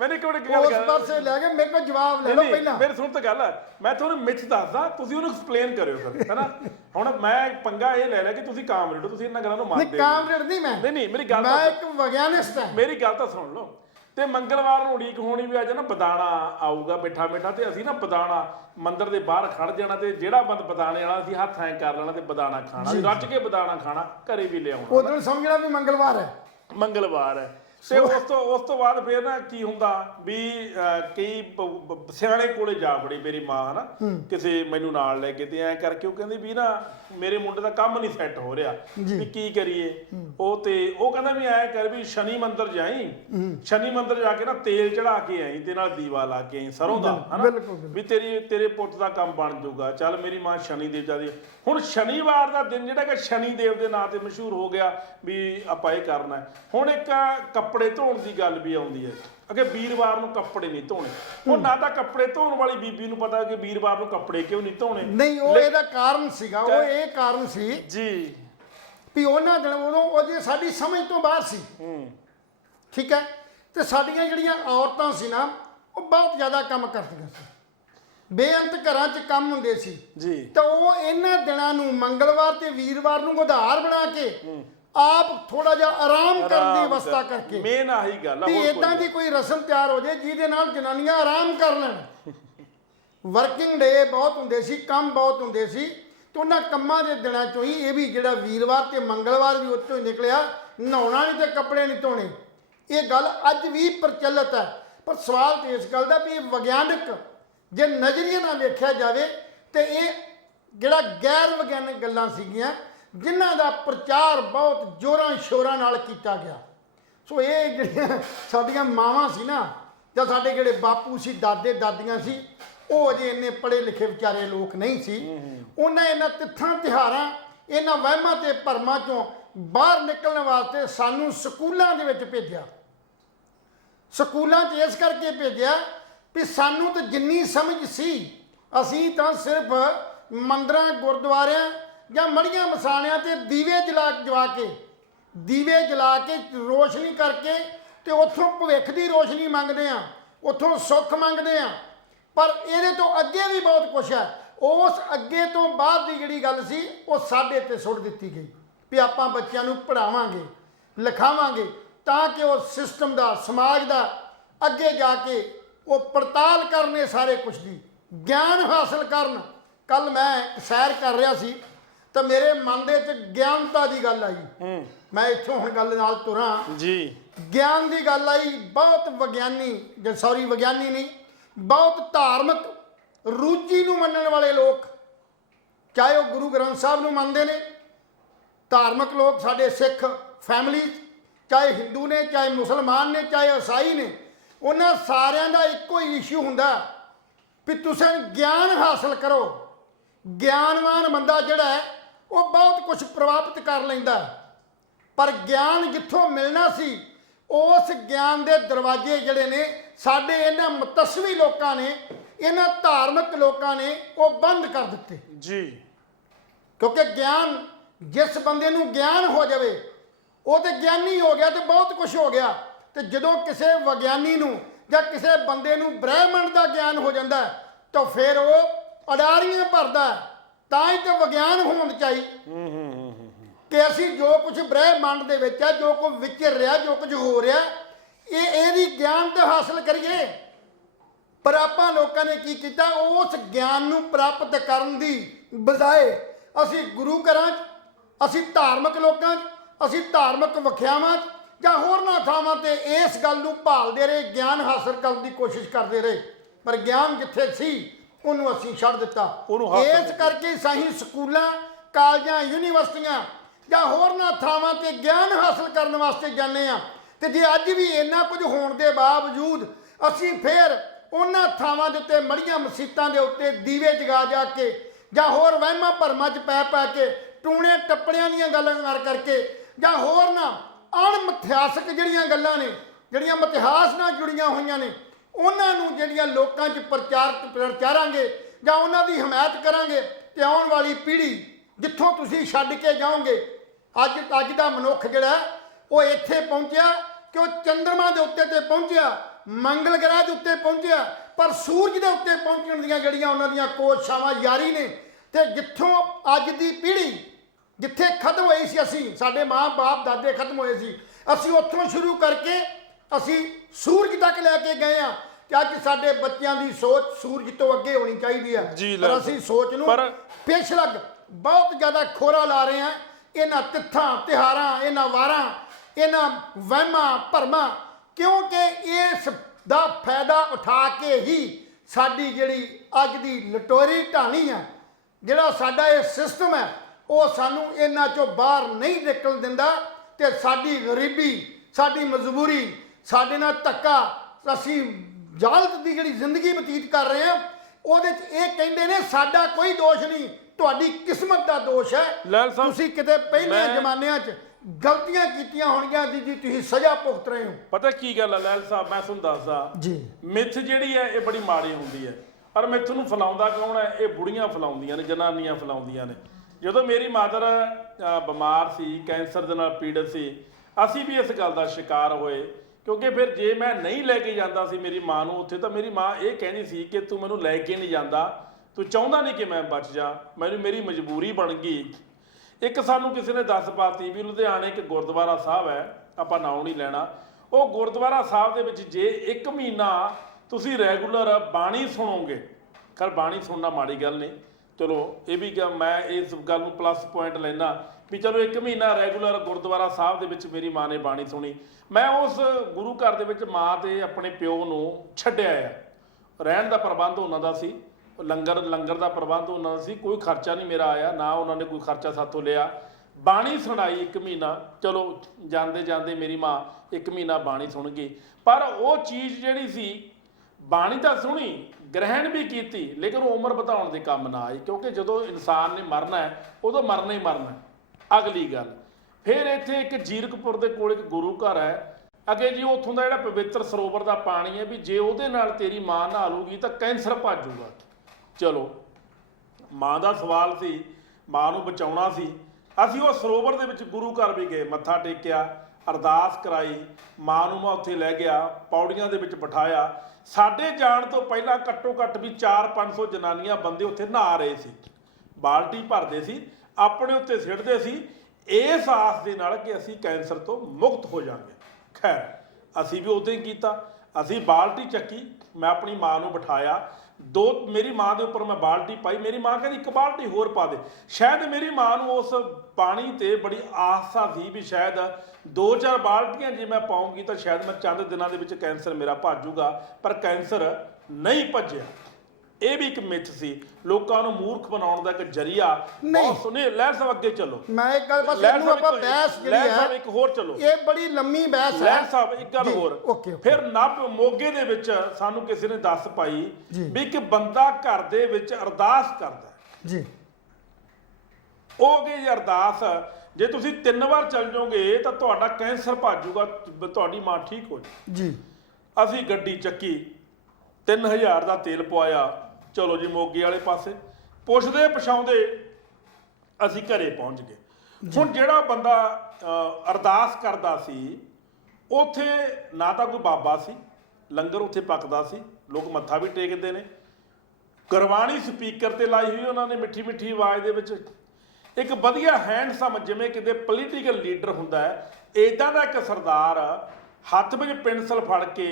ਮੈਨੂੰ ਇੱਕ ਮਿੰਟ ਉਸ ਪਾਸੇ ਲੈ ਕੇ ਮੇਰੇ ਕੋਲ ਜਵਾਬ ਲੈ ਲਓ ਪਹਿਲਾਂ। ਮੇਰੇ ਸੁਣ ਤਾਂ ਗੱਲ, ਮੈਂ ਤੁਹਾਨੂੰ ਮਿੱਥ ਦੱਸਦਾ, ਤੁਸੀਂ ਉਹਨੂੰ ਐਕਸਪਲੇਨ ਕਰਿਓ ਫਿਰ, ਹੈਨਾ। ਹੁਣ ਮੈਂ ਪੰਗਾ ਇਹ ਲੈ ਲਿਆ ਕਿ ਤੁਸੀਂ ਕਾਮਰੇਡ ਹੋ, ਤੁਸੀਂ ਇਹਨਾਂ ਗੱਲਾਂ ਨੂੰ ਮੰਨਦੇ ਨਹੀਂ। ਕਾਮਰੇਡ ਨਹੀਂ ਮੈਂ, ਨਹੀਂ ਮੇਰੀ ਗੱਲ, ਮੈਂ ਇੱਕ ਵਿਗਿਆਨਿਸਟ ਹਾਂ। ਮੇਰੀ ਗੱਲ ਤਾਂ ਸੁਣ ਲਓ। ਤੇ ਮੰਗਲਵਾਰ ਨੂੰ ਉਡੀਕ ਹੋਣੀ ਵੀ ਅੱਜ ਨਾ ਬਦਾਣਾ ਆਊਗਾ ਮਿੱਠਾ ਮਿੱਠਾ, ਤੇ ਅਸੀਂ ਨਾ ਬਦਾਣਾ ਮੰਦਿਰ ਦੇ ਬਾਹਰ ਖੜ ਜਾਣਾ, ਤੇ ਜਿਹੜਾ ਬੰਦ ਬਦਾਣੇ ਵਾਲਾ ਅਸੀਂ ਹੱਥ ਐਂ ਕਰ ਲੈਣਾ ਤੇ ਬਦਾਣਾ ਖਾਣਾ, ਰੱਜ ਕੇ ਬਦਾਣਾ ਖਾਣਾ, ਘਰੇ ਵੀ ਲਿਆਉਣਾ। ਉਦੋਂ ਸਮਝਣਾ ਵੀ ਮੰਗਲਵਾਰ ਹੈ, ਮੰਗਲਵਾਰ ਹੈ। ਤੇ ਉਸ ਤੋਂ ਬਾਅਦ ਫਿਰ ਨਾ ਕੀ ਹੁੰਦਾ ਵੀ ਕਈ ਸਿਆਣੇ ਕੋਲੇ ਜਾ ਵੜੀ ਮੇਰੀ ਮਾਂ ਹਨਾ, ਕਿਸੇ ਮੈਨੂੰ ਨਾਲ ਲੈ ਕੇ, ਤੇ ਐਂ ਕਰਕੇ ਉਹ ਕਹਿੰਦੀ ਵੀ ਨਾ ਮੇਰੇ ਮੁੰਡੇ ਦਾ ਕੰਮ ਨਹੀਂ ਸੈੱਟ ਹੋ ਰਿਹਾ, ਵੀ ਕੀ ਕਰੀਏ। ਉਹ ਕਹਿੰਦਾ ਵੀ ਐਂ ਕਰ ਵੀ ਸ਼ਨੀ ਮੰਦਿਰ ਜਾਈ, ਸ਼ਨੀ ਮੰਦਿਰ ਜਾ ਕੇ ਨਾ ਤੇਲ ਚੜਾ ਕੇ ਆਈ ਤੇ ਨਾਲ ਦੀਵਾ ਲਾ ਕੇ ਆਈ ਸਰੋਂ ਦਾ ਹਨਾ, ਵੀ ਤੇਰੇ ਪੁੱਤ ਦਾ ਕੰਮ ਬਣ ਜਾਊਗਾ। ਚੱਲ ਮੇਰੀ ਮਾਂ ਸ਼ਨੀ ਦੇਵਤਾ ਦੀ, ਹੁਣ ਸ਼ਨੀਵਾਰ ਦਾ ਦਿਨ ਜਿਹੜਾ ਕਿ ਸ਼ਨੀ ਦੇਵ ਦੇ ਨਾਂ ਤੇ ਮਸ਼ਹੂਰ ਹੋ ਗਿਆ ਵੀ ਆਪਾਂ ਇਹ ਕਰਨਾ। ਹੁਣ ਇੱਕ ਕੱਪੜੇ ਧੋਣ ਦੀ ਗੱਲ ਵੀ ਆਉਂਦੀ ਹੈ, ਅਗੇ ਵੀਰਵਾਰ ਨੂੰ ਕੱਪੜੇ ਨਹੀਂ ਧੋਣੇ। ਹੁਣ ਨਾ ਤਾਂ ਕੱਪੜੇ ਧੋਣ ਵਾਲੀ ਬੀਬੀ ਨੂੰ ਪਤਾ ਕਿ ਵੀਰਵਾਰ ਨੂੰ ਕੱਪੜੇ ਕਿਉਂ ਨਹੀਂ ਧੋਣੇ। ਨਹੀਂ, ਉਹ ਇਹਦਾ ਕਾਰਨ ਸੀਗਾ, ਉਹ ਇਹ ਕਾਰਨ ਸੀ ਜੀ ਵੀ ਉਹਨਾਂ ਦਿਨ ਉਦੋਂ ਉਹ ਜੇ ਸਾਡੀ ਸਮਝ ਤੋਂ ਬਾਹਰ ਸੀ। ਠੀਕ ਹੈ, ਤੇ ਸਾਡੀਆਂ ਜਿਹੜੀਆਂ ਔਰਤਾਂ ਸੀ ਨਾ ਉਹ ਬਹੁਤ ਜ਼ਿਆਦਾ ਕੰਮ ਕਰਦੀਆਂ ਸੀ, ਬੇਅੰਤ ਘਰਾਂ 'ਚ ਕੰਮ ਹੁੰਦੇ ਸੀ ਜੀ। ਤਾਂ ਉਹ ਇਹਨਾਂ ਦਿਨਾਂ ਨੂੰ ਮੰਗਲਵਾਰ ਤੇ ਵੀਰਵਾਰ ਨੂੰ ਉਧਾਰ ਬਣਾ ਕੇ ਆਪ ਥੋੜਾ ਜਿਹਾ ਆਰਾਮ ਕਰਨ ਦੀ ਅਵਸਥਾ ਕਰਕੇ, ਮੇਨ ਆਹੀ ਗੱਲ ਆ, ਵੀ ਇਦਾਂ ਦੀ ਕੋਈ ਰਸਮ ਤਿਆਰ ਹੋ ਜਾਏ ਜਿਹਦੇ ਨਾਲ ਜਨਾਨੀਆਂ ਆਰਾਮ ਕਰ ਲੈਣ। ਵਰਕਿੰਗ ਡੇ ਬਹੁਤ ਹੁੰਦੇ ਸੀ, ਕੰਮ ਬਹੁਤ ਹੁੰਦੇ ਸੀ, ਤੇ ਉਹਨਾਂ ਕੰਮਾਂ ਦੇ ਦਿਨਾਂ ਚੋਂ ਹੀ ਇਹ ਵੀ ਜਿਹੜਾ ਵੀਰਵਾਰ ਤੇ ਮੰਗਲਵਾਰ ਵੀ ਉੱਥੋਂ ਹੀ ਨਿਕਲਿਆ। ਨਹਾਉਣਾ ਨਹੀਂ ਤੇ ਕੱਪੜੇ ਨਹੀਂ ਧੋਣੇ, ਇਹ ਗੱਲ ਅੱਜ ਵੀ ਪ੍ਰਚਲਿਤ ਹੈ। ਪਰ ਸਵਾਲ ਤੇ ਇਸ ਗੱਲ ਦਾ ਵੀ ਇਹ ਵਿਗਿਆਨਕ ਜੇ ਨਜ਼ਰੀਏ ਨਾਲ ਵੇਖਿਆ ਜਾਵੇ ਤੇ ਇਹ ਜਿਹੜਾ ਗੈਰ ਵਿਗਿਆਨਕ ਗੱਲਾਂ ਸੀਗੀਆਂ ਜਿਨ੍ਹਾਂ ਦਾ ਪ੍ਰਚਾਰ ਬਹੁਤ ਜ਼ੋਰਾਂ ਸ਼ੋਰਾਂ ਨਾਲ ਕੀਤਾ ਗਿਆ। ਸੋ ਇਹ ਜਿਹੜੀਆਂ ਸਾਡੀਆਂ ਮਾਵਾਂ ਸੀ ਨਾ, ਜਾਂ ਸਾਡੇ ਜਿਹੜੇ ਬਾਪੂ ਸੀ, ਦਾਦੇ ਦਾਦੀਆਂ ਸੀ, ਉਹ ਅਜੇ ਇੰਨੇ ਪੜ੍ਹੇ ਲਿਖੇ ਵਿਚਾਰੇ ਲੋਕ ਨਹੀਂ ਸੀ। ਉਹਨਾਂ ਇਹਨਾਂ ਤਿੱਥਾਂ ਤਿਉਹਾਰਾਂ, ਇਹਨਾਂ ਵਹਿਮਾਂ ਤੇ ਭਰਮਾਂ ਚੋਂ ਬਾਹਰ ਨਿਕਲਣ ਵਾਸਤੇ ਸਾਨੂੰ ਸਕੂਲਾਂ ਦੇ ਵਿੱਚ ਭੇਜਿਆ। ਸਕੂਲਾਂ 'ਚ ਇਸ ਕਰਕੇ ਭੇਜਿਆ ਵੀ ਸਾਨੂੰ ਤਾਂ ਜਿੰਨੀ ਸਮਝ ਸੀ, ਅਸੀਂ ਤਾਂ ਸਿਰਫ ਮੰਦਰਾਂ, ਗੁਰਦੁਆਰਿਆਂ ਜਾਂ ਮੜੀਆਂ ਮਸਾਣਿਆਂ ਤੇ ਦੀਵੇ ਜਲਾ ਕੇ ਰੋਸ਼ਨੀ ਕਰਕੇ ਤੇ ਉੱਥੋਂ ਭਵਿੱਖ ਦੀ ਰੋਸ਼ਨੀ ਮੰਗਦੇ ਆ, ਉੱਥੋਂ ਸੁੱਖ ਮੰਗਦੇ ਆ। ਪਰ ਇਹਦੇ ਤੋਂ ਅੱਗੇ ਵੀ ਬਹੁਤ ਕੁਛ ਹੈ। ਉਸ ਅੱਗੇ ਤੋਂ ਬਾਅਦ ਦੀ ਜਿਹੜੀ ਗੱਲ ਸੀ ਉਹ ਸਾਡੇ ਤੇ ਸੁੱਟ ਦਿੱਤੀ ਗਈ ਵੀ ਆਪਾਂ ਬੱਚਿਆਂ ਨੂੰ ਪੜ੍ਹਾਵਾਂਗੇ, ਲਿਖਾਵਾਂਗੇ ਤਾਂ ਕਿ ਉਹ ਸਿਸਟਮ ਦਾ, ਸਮਾਜ ਦਾ ਅੱਗੇ ਜਾ ਕੇ ਉਹ ਪੜਤਾਲ ਕਰਨੇ ਸਾਰੇ ਕੁਛ ਦੀ, ਗਿਆਨ ਹਾਸਲ ਕਰਨ। ਕੱਲ ਮੈਂ ਸੈਰ ਕਰ ਰਿਹਾ ਸੀ ਤਾਂ ਮੇਰੇ ਮਨ ਦੇ ਵਿੱਚ ਗਿਆਨਤਾ ਦੀ ਗੱਲ ਆਈ। ਮੈਂ ਇੱਥੋਂ ਹੁਣ ਗੱਲ ਨਾਲ ਤੁਰਾਂ ਜੀ, ਗਿਆਨ ਦੀ ਗੱਲ ਆਈ। ਬਹੁਤ ਵਿਗਿਆਨੀ ਨਹੀਂ, ਬਹੁਤ ਧਾਰਮਿਕ ਰੁਚੀ ਨੂੰ ਮੰਨਣ ਵਾਲੇ ਲੋਕ, ਚਾਹੇ ਉਹ ਗੁਰੂ ਗ੍ਰੰਥ ਸਾਹਿਬ ਨੂੰ ਮੰਨਦੇ ਨੇ, ਧਾਰਮਿਕ ਲੋਕ ਸਾਡੇ ਸਿੱਖ ਫੈਮਿਲੀ, ਚਾਹੇ ਹਿੰਦੂ ਨੇ, ਚਾਹੇ ਮੁਸਲਮਾਨ ਨੇ, ਚਾਹੇ ਈਸਾਈ ਨੇ, ਉਹਨਾਂ ਸਾਰਿਆਂ ਦਾ ਇੱਕੋ ਹੀ ਇਸ਼ੂ ਹੁੰਦਾ ਵੀ ਤੁਸੀਂ ਗਿਆਨ ਹਾਸਲ ਕਰੋ। ਗਿਆਨਵਾਨ ਬੰਦਾ ਜਿਹੜਾ ਹੈ ਉਹ ਬਹੁਤ ਕੁਝ ਪ੍ਰਾਪਤ ਕਰ ਲੈਂਦਾ, ਪਰ ਗਿਆਨ ਜਿੱਥੋਂ ਮਿਲਣਾ ਸੀ ਉਸ ਗਿਆਨ ਦੇ ਦਰਵਾਜ਼ੇ ਜਿਹੜੇ ਨੇ ਸਾਡੇ ਇਹਨਾਂ ਮੁਤੱਸਵੀ ਲੋਕਾਂ ਨੇ, ਇਹਨਾਂ ਧਾਰਮਿਕ ਲੋਕਾਂ ਨੇ ਉਹ ਬੰਦ ਕਰ ਦਿੱਤੇ ਜੀ। ਕਿਉਂਕਿ ਗਿਆਨ, ਜਿਸ ਬੰਦੇ ਨੂੰ ਗਿਆਨ ਹੋ ਜਾਵੇ ਉਹ ਤੇ ਗਿਆਨੀ ਹੋ ਗਿਆ ਤੇ ਬਹੁਤ ਕੁਝ ਹੋ ਗਿਆ। ਤੇ ਜਦੋਂ ਕਿਸੇ ਵਿਗਿਆਨੀ ਨੂੰ ਜਾਂ ਕਿਸੇ ਬੰਦੇ ਨੂੰ ਬ੍ਰਹਿਮੰਡ ਦਾ ਗਿਆਨ ਹੋ ਜਾਂਦਾ ਤਾਂ ਫਿਰ ਉਹ ਅਡਾਰੀਆਂ ਭਰਦਾ। ਤਾਂ ਹੀ ਤਾਂ ਵਿਗਿਆਨ ਹੋਣ ਚਾਹੀ ਕਿ ਅਸੀਂ ਜੋ ਕੁਝ ਬ੍ਰਹਿਮੰਡ ਦੇ ਵਿੱਚ ਹੈ, ਜੋ ਕੁਝ ਵਿਚਰ ਰਿਹਾ, ਜੋ ਕੁਝ ਹੋ ਰਿਹਾ, ਇਹਦੀ ਗਿਆਨ ਤਾਂ ਹਾਸਲ ਕਰੀਏ। ਪਰ ਆਪਾਂ ਲੋਕਾਂ ਨੇ ਕੀ ਕੀਤਾ, ਉਸ ਗਿਆਨ ਨੂੰ ਪ੍ਰਾਪਤ ਕਰਨ ਦੀ ਬਜਾਏ ਅਸੀਂ ਗੁਰੂ ਘਰਾਂ 'ਚ, ਅਸੀਂ ਧਾਰਮਿਕ ਲੋਕਾਂ 'ਚ, ਅਸੀਂ ਧਾਰਮਿਕ ਵਿਖਿਆਵਾਂ 'ਚ ਜਾਂ ਹੋਰਨਾਂ ਥਾਵਾਂ ਤੇ ਇਸ ਗੱਲ ਨੂੰ ਭਾਲਦੇ ਰਹੇ, ਗਿਆਨ ਹਾਸਲ ਕਰਨ ਦੀ ਕੋਸ਼ਿਸ਼ ਕਰਦੇ ਰਹੇ। ਪਰ ਗਿਆਨ ਜਿੱਥੇ ਸੀ ਉਹਨੂੰ ਅਸੀਂ ਛੱਡ ਦਿੱਤਾ। ਇਸ ਕਰਕੇ ਅਸੀਂ ਸਕੂਲਾਂ, ਕਾਲਜਾਂ, ਯੂਨੀਵਰਸਿਟੀਆਂ ਜਾਂ ਹੋਰਨਾਂ ਥਾਵਾਂ ਤੇ ਗਿਆਨ ਹਾਸਲ ਕਰਨ ਵਾਸਤੇ ਜਾਂਦੇ ਹਾਂ। ਤੇ ਜੇ ਅੱਜ ਵੀ ਇੰਨਾ ਕੁਝ ਹੋਣ ਦੇ ਬਾਵਜੂਦ ਅਸੀਂ ਫਿਰ ਉਹਨਾਂ ਥਾਵਾਂ ਦੇ ਉੱਤੇ, ਮੜੀਆਂ ਮਸੀਤਾਂ ਦੇ ਉੱਤੇ ਦੀਵੇ ਜਗਾ ਕੇ ਜਾਂ ਹੋਰ ਵਹਿਮਾਂ ਭਰਮਾਂ 'ਚ ਪੈ ਕੇ, ਟੂਣੇ ਟੱਪੜਿਆਂ ਦੀਆਂ ਗੱਲਾਂ ਕਰਕੇ ਜਾਂ ਹੋਰ ਨਾ ਅਣਮਿਥਿਹਾਸਕ ਜਿਹੜੀਆਂ ਗੱਲਾਂ ਨੇ, ਜਿਹੜੀਆਂ ਮਿਥਿਹਾਸ ਨਾਲ ਜੁੜੀਆਂ ਹੋਈਆਂ ਨੇ, ਉਹਨਾਂ ਨੂੰ ਜਿਹੜੀਆਂ ਲੋਕਾਂ 'ਚ ਪ੍ਰਚਾਰਾਂਗੇ ਜਾਂ ਉਹਨਾਂ ਦੀ ਹਮਾਇਤ ਕਰਾਂਗੇ ਤੇ ਆਉਣ ਵਾਲੀ ਪੀੜ੍ਹੀ ਜਿੱਥੋਂ ਤੁਸੀਂ ਛੱਡ ਕੇ ਜਾਓਗੇ। ਅੱਜ ਦਾ ਮਨੁੱਖ ਜਿਹੜਾ ਉਹ ਇੱਥੇ ਪਹੁੰਚਿਆ ਕਿ ਉਹ ਚੰਦਰਮਾ ਦੇ ਉੱਤੇ ਤੇ ਪਹੁੰਚਿਆ, ਮੰਗਲ ਗ੍ਰਹਿ ਦੇ ਉੱਤੇ ਪਹੁੰਚਿਆ, ਪਰ ਸੂਰਜ ਦੇ ਉੱਤੇ ਪਹੁੰਚਣ ਦੀਆਂ ਜਿਹੜੀਆਂ ਉਹਨਾਂ ਦੀਆਂ ਕੋਸ਼ਿਸ਼ਾਂ ਜਾਰੀ ਨੇ। ਤੇ ਜਿੱਥੋਂ ਅੱਜ ਦੀ ਪੀੜ੍ਹੀ ਜਿੱਥੇ ਖਤਮ ਹੋਈ ਸੀ, ਅਸੀਂ, ਸਾਡੇ ਮਾਂ ਬਾਪ ਦਾਦੇ ਖਤਮ ਹੋਏ ਸੀ, ਅਸੀਂ ਉੱਥੋਂ ਸ਼ੁਰੂ ਕਰਕੇ ਅਸੀਂ ਸੂਰਜ ਤੱਕ ਲੈ ਕੇ ਗਏ ਆ। ਤੇ ਅੱਜ ਸਾਡੇ ਬੱਚਿਆਂ ਦੀ ਸੋਚ ਸੂਰਜ ਤੋਂ ਅੱਗੇ ਹੋਣੀ ਚਾਹੀਦੀ ਹੈ, ਪਰ ਅਸੀਂ ਸੋਚ ਨੂੰ ਪੇਸ਼ਲੱਗ ਬਹੁਤ ਜ਼ਿਆਦਾ ਖੋਰਾ ਲਾ ਰਹੇ ਹਾਂ। ਇਹਨਾਂ ਤਿੱਥਾਂ ਤਿਉਹਾਰਾਂ, ਇਹਨਾਂ ਵਾਰਾਂ, ਇਹਨਾਂ ਵਹਿਮਾਂ ਭਰਮਾਂ, ਕਿਉਂਕਿ ਇਸ ਦਾ ਫਾਇਦਾ ਉਠਾ ਕੇ ਹੀ ਸਾਡੀ ਜਿਹੜੀ ਅੱਜ ਦੀ ਲਟੋਰੀ ਢਾਣੀ ਹੈ, ਜਿਹੜਾ ਸਾਡਾ ਇਹ ਸਿਸਟਮ ਹੈ, ਉਹ ਸਾਨੂੰ ਇਹਨਾਂ ਚੋਂ ਬਾਹਰ ਨਹੀਂ ਨਿਕਲ ਦਿੰਦਾ। ਤੇ ਸਾਡੀ ਗਰੀਬੀ, ਸਾਡੀ ਮਜਬੂਰੀ, ਸਾਡੇ ਨਾਲ ਧੱਕਾ, ਅਸੀਂ ਜਾਲਤ ਦੀ ਜਿਹੜੀ ਜ਼ਿੰਦਗੀ ਬਤੀਤ ਕਰ ਰਹੇ ਹਾਂ, ਉਹਦੇ 'ਚ ਇਹ ਕਹਿੰਦੇ ਨੇ ਸਾਡਾ ਕੋਈ ਦੋਸ਼ ਨਹੀਂ, ਤੁਹਾਡੀ ਕਿਸਮਤ ਦਾ ਦੋਸ਼ ਹੈ। ਲੈਲ ਸਾਹਿਬ, ਤੁਸੀਂ ਕਿਤੇ ਪਹਿਲੇ ਜ਼ਮਾਨਿਆਂ 'ਚ ਗਲਤੀਆਂ ਕੀਤੀਆਂ ਹੋਣਗੀਆਂ ਜੀ ਤੁਸੀਂ ਸਜ਼ਾ ਭੁਗਤ ਰਹੇ ਹੋ। ਪਤਾ ਕੀ ਗੱਲ ਹੈ ਲੈਲ ਸਾਹਿਬ, ਮੈਂ ਤੁਹਾਨੂੰ ਦੱਸਦਾ ਜੀ, ਮਿੱਥ ਜਿਹੜੀ ਹੈ ਇਹ ਬੜੀ ਮਾੜੀ ਹੁੰਦੀ ਹੈ। ਪਰ ਮਿੱਥ ਨੂੰ ਫੈਲਾਉਂਦਾ ਕੌਣ ਹੈ? ਇਹ ਬੁੜੀਆਂ ਫੈਲਾਉਂਦੀਆਂ ਨੇ, ਜਨਾਨੀਆਂ ਫੈਲਾਉਂਦੀਆਂ ਨੇ। ਜਦੋਂ ਮੇਰੀ ਮਾਦਰ ਬਿਮਾਰ ਸੀ, ਕੈਂਸਰ ਦੇ ਨਾਲ ਪੀੜਤ ਸੀ, ਅਸੀਂ ਵੀ ਇਸ ਗੱਲ ਦਾ ਸ਼ਿਕਾਰ ਹੋਏ। ਕਿਉਂਕਿ ਫਿਰ ਜੇ ਮੈਂ ਨਹੀਂ ਲੈ ਕੇ ਜਾਂਦਾ ਸੀ ਮੇਰੀ ਮਾਂ ਨੂੰ ਉੱਥੇ, ਤਾਂ ਮੇਰੀ ਮਾਂ ਇਹ ਕਹਿੰਦੀ ਸੀ ਕਿ ਤੂੰ ਮੈਨੂੰ ਲੈ ਕੇ ਨਹੀਂ ਜਾਂਦਾ, ਤੂੰ ਚਾਹੁੰਦਾ ਨਹੀਂ ਕਿ ਮੈਂ ਬਚ ਜਾ। ਮੇਰੀ ਮਜਬੂਰੀ ਬਣ ਗਈ। ਇੱਕ ਸਾਨੂੰ ਕਿਸੇ ਨੇ ਦੱਸ ਪਾਤੀ ਵੀ ਲੁਧਿਆਣੇ ਇੱਕ ਗੁਰਦੁਆਰਾ ਸਾਹਿਬ ਹੈ, ਆਪਾਂ ਨਾਮ ਨਹੀਂ ਲੈਣਾ, ਉਹ ਗੁਰਦੁਆਰਾ ਸਾਹਿਬ ਦੇ ਵਿੱਚ ਜੇ 1 ਮਹੀਨਾ ਤੁਸੀਂ ਰੈਗੂਲਰ ਬਾਣੀ ਸੁਣੋਗੇ, ਖੈਰ ਬਾਣੀ ਸੁਣਨਾ ਮਾੜੀ ਗੱਲ ਨਹੀਂ, ਚਲੋ ਇਹ ਵੀ ਮੈਂ ਇਸ ਗੱਲ ਨੂੰ ਪਲੱਸ ਪੁਆਇੰਟ ਲੈਣਾ ਵੀ ਚਲੋ 1 ਮਹੀਨਾ ਰੈਗੂਲਰ ਗੁਰਦੁਆਰਾ ਸਾਹਿਬ ਦੇ ਵਿੱਚ ਮੇਰੀ ਮਾਂ ਨੇ ਬਾਣੀ ਸੁਣੀ। ਮੈਂ ਉਸ ਗੁਰੂ ਘਰ ਦੇ ਵਿੱਚ ਮਾਂ ਤੇ ਆਪਣੇ ਪਿਓ ਨੂੰ ਛੱਡਿਆ ਆ। ਰਹਿਣ ਦਾ ਪ੍ਰਬੰਧ ਉਹਨਾਂ ਦਾ ਸੀ, ਲੰਗਰ ਦਾ ਪ੍ਰਬੰਧ ਉਹਨਾਂ ਦਾ ਸੀ, ਕੋਈ ਖਰਚਾ ਨਹੀਂ ਮੇਰਾ ਆਇਆ, ਨਾ ਉਹਨਾਂ ਨੇ ਕੋਈ ਖਰਚਾ ਸਾਥੋਂ ਲਿਆ। ਬਾਣੀ ਸੁਣਾਈ 1 ਮਹੀਨਾ, ਚਲੋ ਜਾਂਦੇ ਜਾਂਦੇ ਮੇਰੀ ਮਾਂ 1 ਮਹੀਨਾ ਬਾਣੀ ਸੁਣ ਗਈ। ਪਰ ਉਹ ਚੀਜ਼ ਜਿਹੜੀ ਸੀ, ਬਾਣੀ ਤਾਂ ਸੁਣੀ, ਗ੍ਰਹਿਣ ਵੀ ਕੀਤੀ, ਲੇਕਿਨ ਉਹ ਉਮਰ ਵਧਾਉਣ ਦੇ ਕੰਮ ਨਾ ਆਈ। ਕਿਉਂਕਿ ਜਦੋਂ ਇਨਸਾਨ ਨੇ ਮਰਨਾ ਹੈ, ਉਦੋਂ ਮਰਨਾ ਹੀ ਮਰਨਾ। ਅਗਲੀ ਗੱਲ, ਫਿਰ ਇੱਥੇ ਇੱਕ ਜੀਰਕਪੁਰ ਦੇ ਕੋਲ ਇੱਕ ਗੁਰੂ ਘਰ ਹੈ ਅੱਗੇ ਜੀ, ਉੱਥੋਂ ਦਾ ਜਿਹੜਾ ਪਵਿੱਤਰ ਸਰੋਵਰ ਦਾ ਪਾਣੀ ਹੈ ਵੀ ਜੇ ਉਹਦੇ ਨਾਲ ਤੇਰੀ ਮਾਂ ਨਹਾ ਲੂਗੀ ਤਾਂ ਕੈਂਸਰ ਭੱਜੂਗਾ। ਚਲੋ ਮਾਂ ਦਾ ਸਵਾਲ ਸੀ, ਮਾਂ ਨੂੰ ਬਚਾਉਣਾ ਸੀ। ਅਸੀਂ ਉਹ ਸਰੋਵਰ ਦੇ ਵਿੱਚ ਗੁਰੂ ਘਰ ਵੀ ਗਏ, ਮੱਥਾ ਟੇਕਿਆ, ਅਰਦਾਸ ਕਰਾਈ, ਮਾਂ ਨੂੰ ਮੈਂ ਉੱਥੇ ਲੈ ਗਿਆ, ਪੌੜੀਆਂ ਦੇ ਵਿੱਚ ਬਿਠਾਇਆ। ਸਾਡੇ ਜਾਣ ਤੋਂ ਪਹਿਲਾਂ ਘੱਟੋ ਘੱਟ ਵੀ 400-500 ਜਨਾਨੀਆਂ ਬੰਦੇ ਉੱਥੇ ਨਹਾ ਰਹੇ ਸੀ, ਬਾਲਟੀ ਭਰਦੇ ਸੀ, ਆਪਣੇ ਉੱਤੇ ਸਿੱਟਦੇ ਸੀ, ਇਸ ਆਸ ਦੇ ਨਾਲ ਕਿ ਅਸੀਂ ਕੈਂਸਰ ਤੋਂ ਮੁਕਤ ਹੋ ਜਾਵਾਂਗੇ। ਖੈਰ ਅਸੀਂ ਵੀ ਉਦੋਂ ਹੀ ਕੀਤਾ। ਅਸੀਂ ਬਾਲਟੀ ਚੱਕੀ, ਮੈਂ ਆਪਣੀ ਮਾਂ ਨੂੰ ਬਿਠਾਇਆ, ਮੇਰੀ ਮਾਂ ਦੇ ਉੱਪਰ ਮੈਂ ਬਾਲਟੀ ਪਾਈ, ਮੇਰੀ ਮਾਂ ਕਹਿੰਦੀ 1 ਬਾਲਟੀ ਹੋਰ ਪਾ ਦੇ। ਸ਼ਾਇਦ ਮੇਰੀ ਮਾਂ ਨੂੰ ਉਸ ਪਾਣੀ ਤੇ ਬੜੀ ਆਸਾ ਸੀ ਵੀ ਸ਼ਾਇਦ 2-4 ਬਾਲਟੀਆਂ ਜੇ ਮੈਂ ਪਾਉਂਗੀ ਤਾਂ ਸ਼ਾਇਦ ਮੈਂ ਚੰਦ ਦਿਨਾਂ ਦੇ ਵਿੱਚ ਕੈਂਸਰ ਮੇਰਾ ਭੱਜ ਜਾਊਗਾ। ਪਰ ਕੈਂਸਰ ਨਹੀਂ ਭੱਜਿਆ। ਇਹ ਵੀ ਇੱਕ ਮਿੱਥ ਸੀ, ਲੋਕਾਂ ਨੂੰ ਮੂਰਖ ਬਣਾਉਣ ਦਾ ਇੱਕ ਜਰੀਆ। ਬਹੁਤ ਸੁਣੇ ਲੈਰ ਸਾਹਿਬ, ਅੱਗੇ ਚਲੋ। ਮੈਂ ਇੱਕ ਗੱਲ ਬਸ ਇਹਨੂੰ ਆਪਾਂ ਬਹਿਸ ਜਿਹੜੀ ਲੈਰ ਹੈ, ਸਾਹਿਬ ਇੱਕ ਹੋਰ ਚਲੋ, ਇਹ ਬੜੀ ਲੰਮੀ ਬਹਿਸ ਹੈ। ਲੈਰ ਸਾਹਿਬ ਇੱਕ ਗੱਲ ਹੋਰ, ਓਕੇ। ਫਿਰ ਨੱਬ ਮੋਗੇ ਦੇ ਵਿੱਚ ਸਾਨੂੰ ਕਿਸੇ ਨੇ ਦੱਸ ਪਾਈ ਵੀ ਇੱਕ ਬੰਦਾ ਘਰ ਦੇ ਵਿੱਚ ਅਰਦਾਸ ਕਰਦਾ ਜੀ, ਉਹ ਕਿ ਅਰਦਾਸ ਜੇ ਤੁਸੀਂ 3 ਵਾਰ ਚੱਲ ਜਾਓਗੇ ਤਾਂ ਤੁਹਾਡਾ ਕੈਂਸਰ ਭੱਜ ਜਾਊਗਾ, ਤੁਹਾਡੀ ਮਾਂ ਠੀਕ ਹੋ ਜਾਊ ਜੀ। ਅਸੀਂ ਗੱਡੀ ਚੱਕੀ, 3000 ਦਾ ਤੇਲ ਪਵਾਇਆ, ਚਲੋ ਜੀ ਮੋਗੇ ਵਾਲੇ ਪਾਸੇ। ਪੁੱਛਦੇ ਪਛਾਉਂਦੇ ਅਸੀਂ ਘਰੇ ਪਹੁੰਚ ਗਏ। ਹੁਣ ਜਿਹੜਾ ਬੰਦਾ ਅਰਦਾਸ ਕਰਦਾ ਸੀ, ਉੱਥੇ ਨਾ ਤਾਂ ਕੋਈ ਬਾਬਾ ਸੀ, ਲੰਗਰ ਉੱਥੇ ਪੱਕਦਾ ਸੀ, ਲੋਕ ਮੱਥਾ ਵੀ ਟੇਕਦੇ ਨੇ, ਗੁਰਬਾਣੀ ਸਪੀਕਰ ਤੇ ਲਾਈ ਹੋਈ ਉਹਨਾਂ ਨੇ ਮਿੱਠੀ ਮਿੱਠੀ ਆਵਾਜ਼ ਦੇ ਵਿੱਚ। ਇੱਕ ਵਧੀਆ ਹੈਂਡਸਮ, ਜਿਵੇਂ ਕਿਤੇ ਪੋਲੀਟੀਕਲ ਲੀਡਰ ਹੁੰਦਾ ਹੈ, ਇੱਦਾਂ ਦਾ ਇੱਕ ਸਰਦਾਰ ਹੱਥ ਵਿੱਚ ਪੈਨਸਲ ਫੜ ਕੇ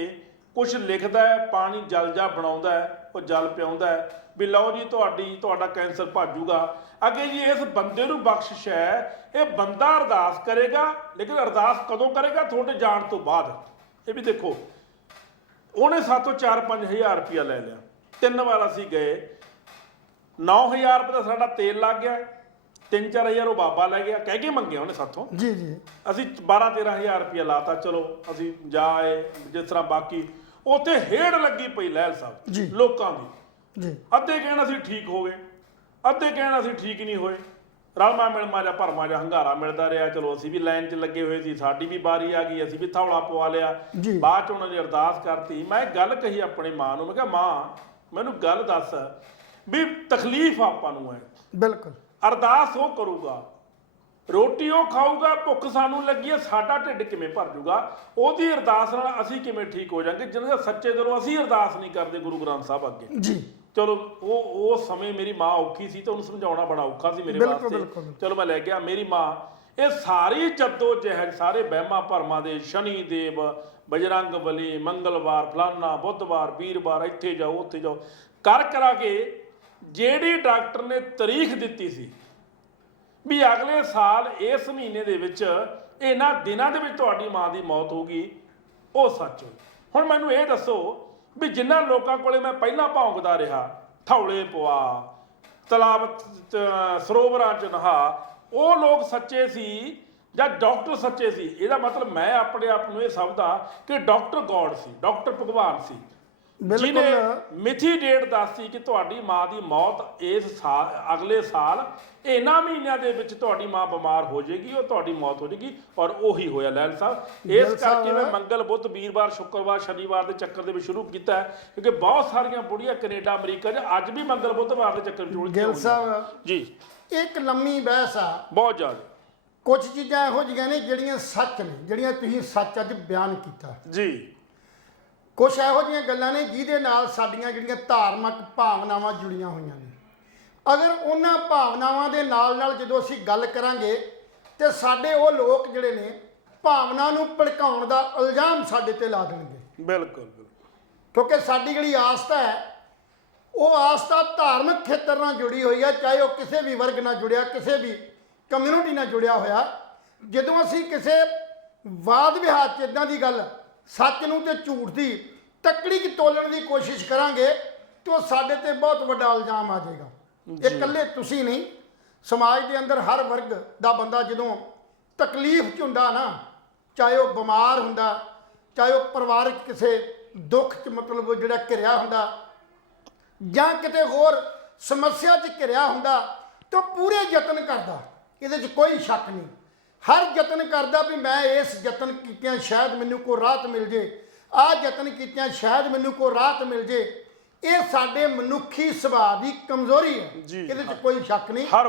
ਕੁਛ ਲਿਖਦਾ ਹੈ, ਪਾਣੀ ਜਲ ਜਾ ਬਣਾਉਂਦਾ ਹੈ, ਉਹ ਜਲ ਪਿਆਉਂਦਾ ਹੈ ਵੀ ਲਓ ਜੀ ਤੁਹਾਡਾ ਕੈਂਸਰ ਭੱਜੂਗਾ। ਅੱਗੇ ਜੀ ਇਸ ਬੰਦੇ ਨੂੰ ਬਖਸ਼ਿਸ਼ ਹੈ, ਇਹ ਬੰਦਾ ਅਰਦਾਸ ਕਰੇਗਾ, ਲੇਕਿਨ ਅਰਦਾਸ ਕਦੋਂ ਕਰੇਗਾ? ਤੁਹਾਡੇ ਜਾਣ ਤੋਂ ਬਾਅਦ। ਇਹ ਵੀ ਦੇਖੋ, ਉਹਨੇ ਸਾਤੋਂ 4-5 ਹਜ਼ਾਰ ਰੁਪਇਆ ਲੈ ਲਿਆ। 3 ਵਾਰ ਅਸੀਂ ਗਏ, 9,000 ਰੁਪਏ ਦਾ ਸਾਡਾ ਤੇਲ ਲੱਗ ਗਿਆ, 3-4 ਹਜ਼ਾਰ ਉਹ ਬਾਬਾ ਲੈ ਗਿਆ, ਕਹਿ ਕੇ ਮੰਗਿਆ ਉਹਨੇ ਸਾਥੋਂ ਜੀ ਜੀ। ਅਸੀਂ 12-13 ਹਜ਼ਾਰ ਰੁਪਇਆ ਲਾਤਾ। ਚਲੋ ਅਸੀਂ ਜਾ ਆਏ। ਜਿਸ ਤਰ੍ਹਾਂ ਬਾਕੀ ਉੱਥੇ ਹੇੜ ਲੱਗੀ ਪਈ ਲਹਿਲ ਸਾਹਿਬ ਲੋਕਾਂ ਦੀ ਜੀ। ਅੱਧੇ ਕਹਿਣ ਅਸੀਂ ਠੀਕ ਹੋ ਗਏ, ਅੱਧੇ ਕਹਿਣ ਅਸੀਂ ਠੀਕ ਨਹੀਂ ਹੋਏ। ਰਲਮਾ ਮਿਲਮਾ ਜਾਂ ਭਰਮਾ ਜਾਂ ਹੰਗਾਰਾ ਮਿਲਦਾ ਰਿਹਾ। ਚਲੋ ਅਸੀਂ ਵੀ ਲਾਈਨ 'ਚ ਲੱਗੇ ਹੋਏ ਸੀ, ਸਾਡੀ ਵੀ ਵਾਰੀ ਆ ਗਈ, ਅਸੀਂ ਵੀ ਥੌਲਾ ਪਵਾ ਲਿਆ। ਬਾਅਦ 'ਚ ਉਹਨਾਂ ਨੇ ਅਰਦਾਸ ਕਰਤੀ। ਮੈਂ ਗੱਲ ਕਹੀ ਆਪਣੀ ਮਾਂ ਨੂੰ, ਮੈਂ ਕਿਹਾ ਮਾਂ ਮੈਨੂੰ ਗੱਲ ਦੱਸ ਵੀ ਤਕਲੀਫ ਆਪਾਂ ਨੂੰ ਹੈ, ਬਿਲਕੁਲ ਅਰਦਾਸ ਉਹ ਕਰੂਗਾ, ਰੋਟੀ ਉਹ ਖਾਊਗਾ, ਭੁੱਖ ਸਾਨੂੰ ਲੱਗੀ ਹੈ, ਸਾਡਾ ਢਿੱਡ ਕਿਵੇਂ ਭਰ ਜੂਗਾ? ਉਹਦੀ ਅਰਦਾਸ ਨਾਲ ਅਸੀਂ ਕਿਵੇਂ ਠੀਕ ਹੋ ਜਾਵਾਂਗੇ? ਜਿਹਨਾਂ ਦਾ ਸੱਚੇ ਦਿਲੋਂ ਅਸੀਂ ਅਰਦਾਸ ਨਹੀਂ ਕਰਦੇ ਗੁਰੂ ਗ੍ਰੰਥ ਸਾਹਿਬ ਅੱਗੇ ਜੀ। ਚਲੋ ਉਹ ਸਮੇਂ ਮੇਰੀ ਮਾਂ ਔਖੀ ਸੀ ਤੇ ਉਹਨੂੰ ਸਮਝਾਉਣਾ ਬੜਾ ਔਖਾ ਸੀ ਮੇਰੇ ਵਾਸਤੇ। ਚਲੋ ਮੈਂ ਲੈ ਗਿਆ। ਮੇਰੀ ਮਾਂ ਇਹ ਸਾਰੀ ਜੱਦੋ ਜਹਿਦ, ਸਾਰੇ ਵਹਿਮਾਂ ਭਰਮਾਂ ਦੇ, ਸ਼ਨੀ ਦੇਵ, ਬਜਰੰਗ ਬਲੀ, ਮੰਗਲਵਾਰ, ਫਲਾਨਾ, ਬੁੱਧਵਾਰ, ਵੀਰਵਾਰ, ਇੱਥੇ ਜਾਓ ਉੱਥੇ ਜਾਓ, ਕਰਾ ਕੇ ਜਿਹੜੀ ਡਾਕਟਰ ਨੇ ਤਾਰੀਖ ਦਿੱਤੀ ਸੀ ਵੀ ਅਗਲੇ ਸਾਲ ਇਸ ਮਹੀਨੇ ਦੇ ਵਿੱਚ ਇਹਨਾਂ ਦਿਨਾਂ ਦੇ ਵਿੱਚ ਤੁਹਾਡੀ ਮਾਂ ਦੀ ਮੌਤ ਹੋ ਗਈ, ਉਹ ਸੱਚ ਹੋਈ। ਹੁਣ ਮੈਨੂੰ ਇਹ ਦੱਸੋ ਵੀ ਜਿਨ੍ਹਾਂ ਲੋਕਾਂ ਕੋਲੇ ਮੈਂ ਪਹਿਲਾਂ ਭੌਂਕਦਾ ਰਿਹਾ, ਥੌਲੇ ਪਵਾ, ਤਲਾਬ ਸਰੋਵਰਾਂ 'ਚ ਨਹਾ, ਉਹ ਲੋਕ ਸੱਚੇ ਸੀ ਜਾਂ ਡਾਕਟਰ ਸੱਚੇ ਸੀ? ਇਹਦਾ ਮਤਲਬ ਮੈਂ ਆਪਣੇ ਆਪ ਨੂੰ ਇਹ ਸਮਝਦਾ ਕਿ ਡਾਕਟਰ ਗੋਡ ਸੀ, ਡਾਕਟਰ ਭਗਵਾਨ ਸੀ, ਜਿਹਨੇ ਮਿੱਥੀ ਡੇਟ ਦੱਸੀ ਕਿ ਤੁਹਾਡੀ ਮਾਂ ਦੀ ਮੌਤ ਇਸ ਸਾਲ, ਅਗਲੇ ਸਾਲ ਇਹਨਾਂ ਮਹੀਨਿਆਂ ਦੇ ਵਿੱਚ ਤੁਹਾਡੀ ਮਾਂ ਬਿਮਾਰ ਹੋ ਜਾਏਗੀ, ਉਹ ਤੁਹਾਡੀ ਮੌਤ ਹੋ ਜਾਏਗੀ, ਔਰ ਉਹੀ ਹੋਇਆ ਲੈਲ ਸਾਹਿਬ। ਇਸ ਕਰਕੇ ਮੈਂ ਮੰਗਲ, ਬੁੱਧ, ਵੀਰਵਾਰ, ਸ਼ੁੱਕਰਵਾਰ, ਸ਼ਨੀਵਾਰ ਦੇ ਚੱਕਰ ਦੇ ਵਿੱਚ ਸ਼ੁਰੂ ਕੀਤਾ ਹੈ, ਕਿਉਂਕਿ ਬਹੁਤ ਸਾਰੀਆਂ ਬੁੜੀਆਂ ਕੈਨੇਡਾ, ਅਮਰੀਕਾ 'ਚ ਅੱਜ ਵੀ ਮੰਗਲ, ਬੁੱਧਵਾਰ ਦੇ ਚੱਕਰ ਜੁੜ ਗਿੱਲ ਸਾਹਿਬ ਜੀ। ਇੱਕ ਲੰਮੀ ਬਹਿਸ ਆ, ਬਹੁਤ ਜ਼ਿਆਦਾ। ਕੁਝ ਚੀਜ਼ਾਂ ਇਹੋ ਜਿਹੀਆਂ ਨੇ ਜਿਹੜੀਆਂ ਸੱਚ ਨੇ, ਜਿਹੜੀਆਂ ਤੁਸੀਂ ਸੱਚ ਅੱਜ ਬਿਆਨ ਕੀਤਾ ਜੀ। ਕੁਝ ਇਹੋ ਜਿਹੀਆਂ ਗੱਲਾਂ ਨੇ ਜਿਹਦੇ ਨਾਲ ਸਾਡੀਆਂ ਜਿਹੜੀਆਂ ਧਾਰਮਿਕ ਭਾਵਨਾਵਾਂ ਜੁੜੀਆਂ ਹੋਈਆਂ ਨੇ। ਅਗਰ ਉਹਨਾਂ ਭਾਵਨਾਵਾਂ ਦੇ ਨਾਲ ਜਦੋਂ ਅਸੀਂ ਗੱਲ ਕਰਾਂਗੇ ਤੇ ਸਾਡੇ ਉਹ ਲੋਕ ਜਿਹੜੇ ਨੇ ਭਾਵਨਾ ਨੂੰ ਭੜਕਾਉਣ ਦਾ ਇਲਜ਼ਾਮ ਸਾਡੇ ਤੇ ਲਾ ਦੇਣਗੇ। ਬਿਲਕੁਲ ਬਿਲਕੁਲ। ਕਿਉਂਕਿ ਸਾਡੀ ਜਿਹੜੀ ਆਸਥਾ ਹੈ, ਉਹ ਆਸਥਾ ਧਾਰਮਿਕ ਖੇਤਰ ਨਾਲ ਜੁੜੀ ਹੋਈ ਹੈ, ਚਾਹੇ ਉਹ ਕਿਸੇ ਵੀ ਵਰਗ ਨਾਲ ਜੁੜਿਆ, ਕਿਸੇ ਵੀ ਕਮਿਊਨਿਟੀ ਨਾਲ ਜੁੜਿਆ ਹੋਇਆ। ਜਦੋਂ ਅਸੀਂ ਕਿਸੇ ਵਾਦ ਵਿਹਾਰ 'ਚ ਇੱਦਾਂ ਦੀ ਗੱਲ, ਸੱਚ ਨੂੰ ਤੇ ਝੂਠ ਦੀ ਤਕੜੀ 'ਚ ਤੋਲਣ ਦੀ ਕੋਸ਼ਿਸ਼ ਕਰਾਂਗੇ ਤੇ ਉਹ ਸਾਡੇ ਤੇ ਬਹੁਤ ਵੱਡਾ ਇਲਜ਼ਾਮ ਆ ਜਾਏਗਾ। ਇਹ ਇਕੱਲੇ ਤੁਸੀਂ ਨਹੀਂ, ਸਮਾਜ ਦੇ ਅੰਦਰ ਹਰ ਵਰਗ ਦਾ ਬੰਦਾ ਜਦੋਂ ਤਕਲੀਫ 'ਚ ਹੁੰਦਾ ਨਾ, ਚਾਹੇ ਉਹ ਬਿਮਾਰ ਹੁੰਦਾ, ਚਾਹੇ ਉਹ ਪਰਿਵਾਰਕ ਕਿਸੇ ਦੁੱਖ 'ਚ ਮਤਲਬ ਜਿਹੜਾ ਘਿਰਿਆ ਹੁੰਦਾ, ਜਾਂ ਕਿਤੇ ਹੋਰ ਸਮੱਸਿਆ 'ਚ ਘਿਰਿਆ ਹੁੰਦਾ, ਤਾਂ ਪੂਰੇ ਯਤਨ ਕਰਦਾ, ਇਹਦੇ 'ਚ ਕੋਈ ਸ਼ੱਕ ਨਹੀਂ। ਹਰ ਯਤਨ ਕਰਦਾ ਵੀ ਮੈਂ ਇਸ ਯਤਨ ਕੀਤਿਆਂ ਸ਼ਾਇਦ ਮੈਨੂੰ ਕੋਈ ਰਾਹਤ ਮਿਲ ਜੇ, ਆਹ ਯਤਨ ਕੀਤਿਆਂ ਸ਼ਾਇਦ ਮੈਨੂੰ ਕੋਈ ਰਾਹਤ ਮਿਲ ਜੇ। ਇਹ ਸਾਡੇ ਮਨੁੱਖੀ ਸੁਭਾਅ ਦੀ ਕਮਜ਼ੋਰੀ ਹੈ, ਇਹਦੇ 'ਚ ਕੋਈ ਸ਼ੱਕ ਨਹੀਂ, ਹਰ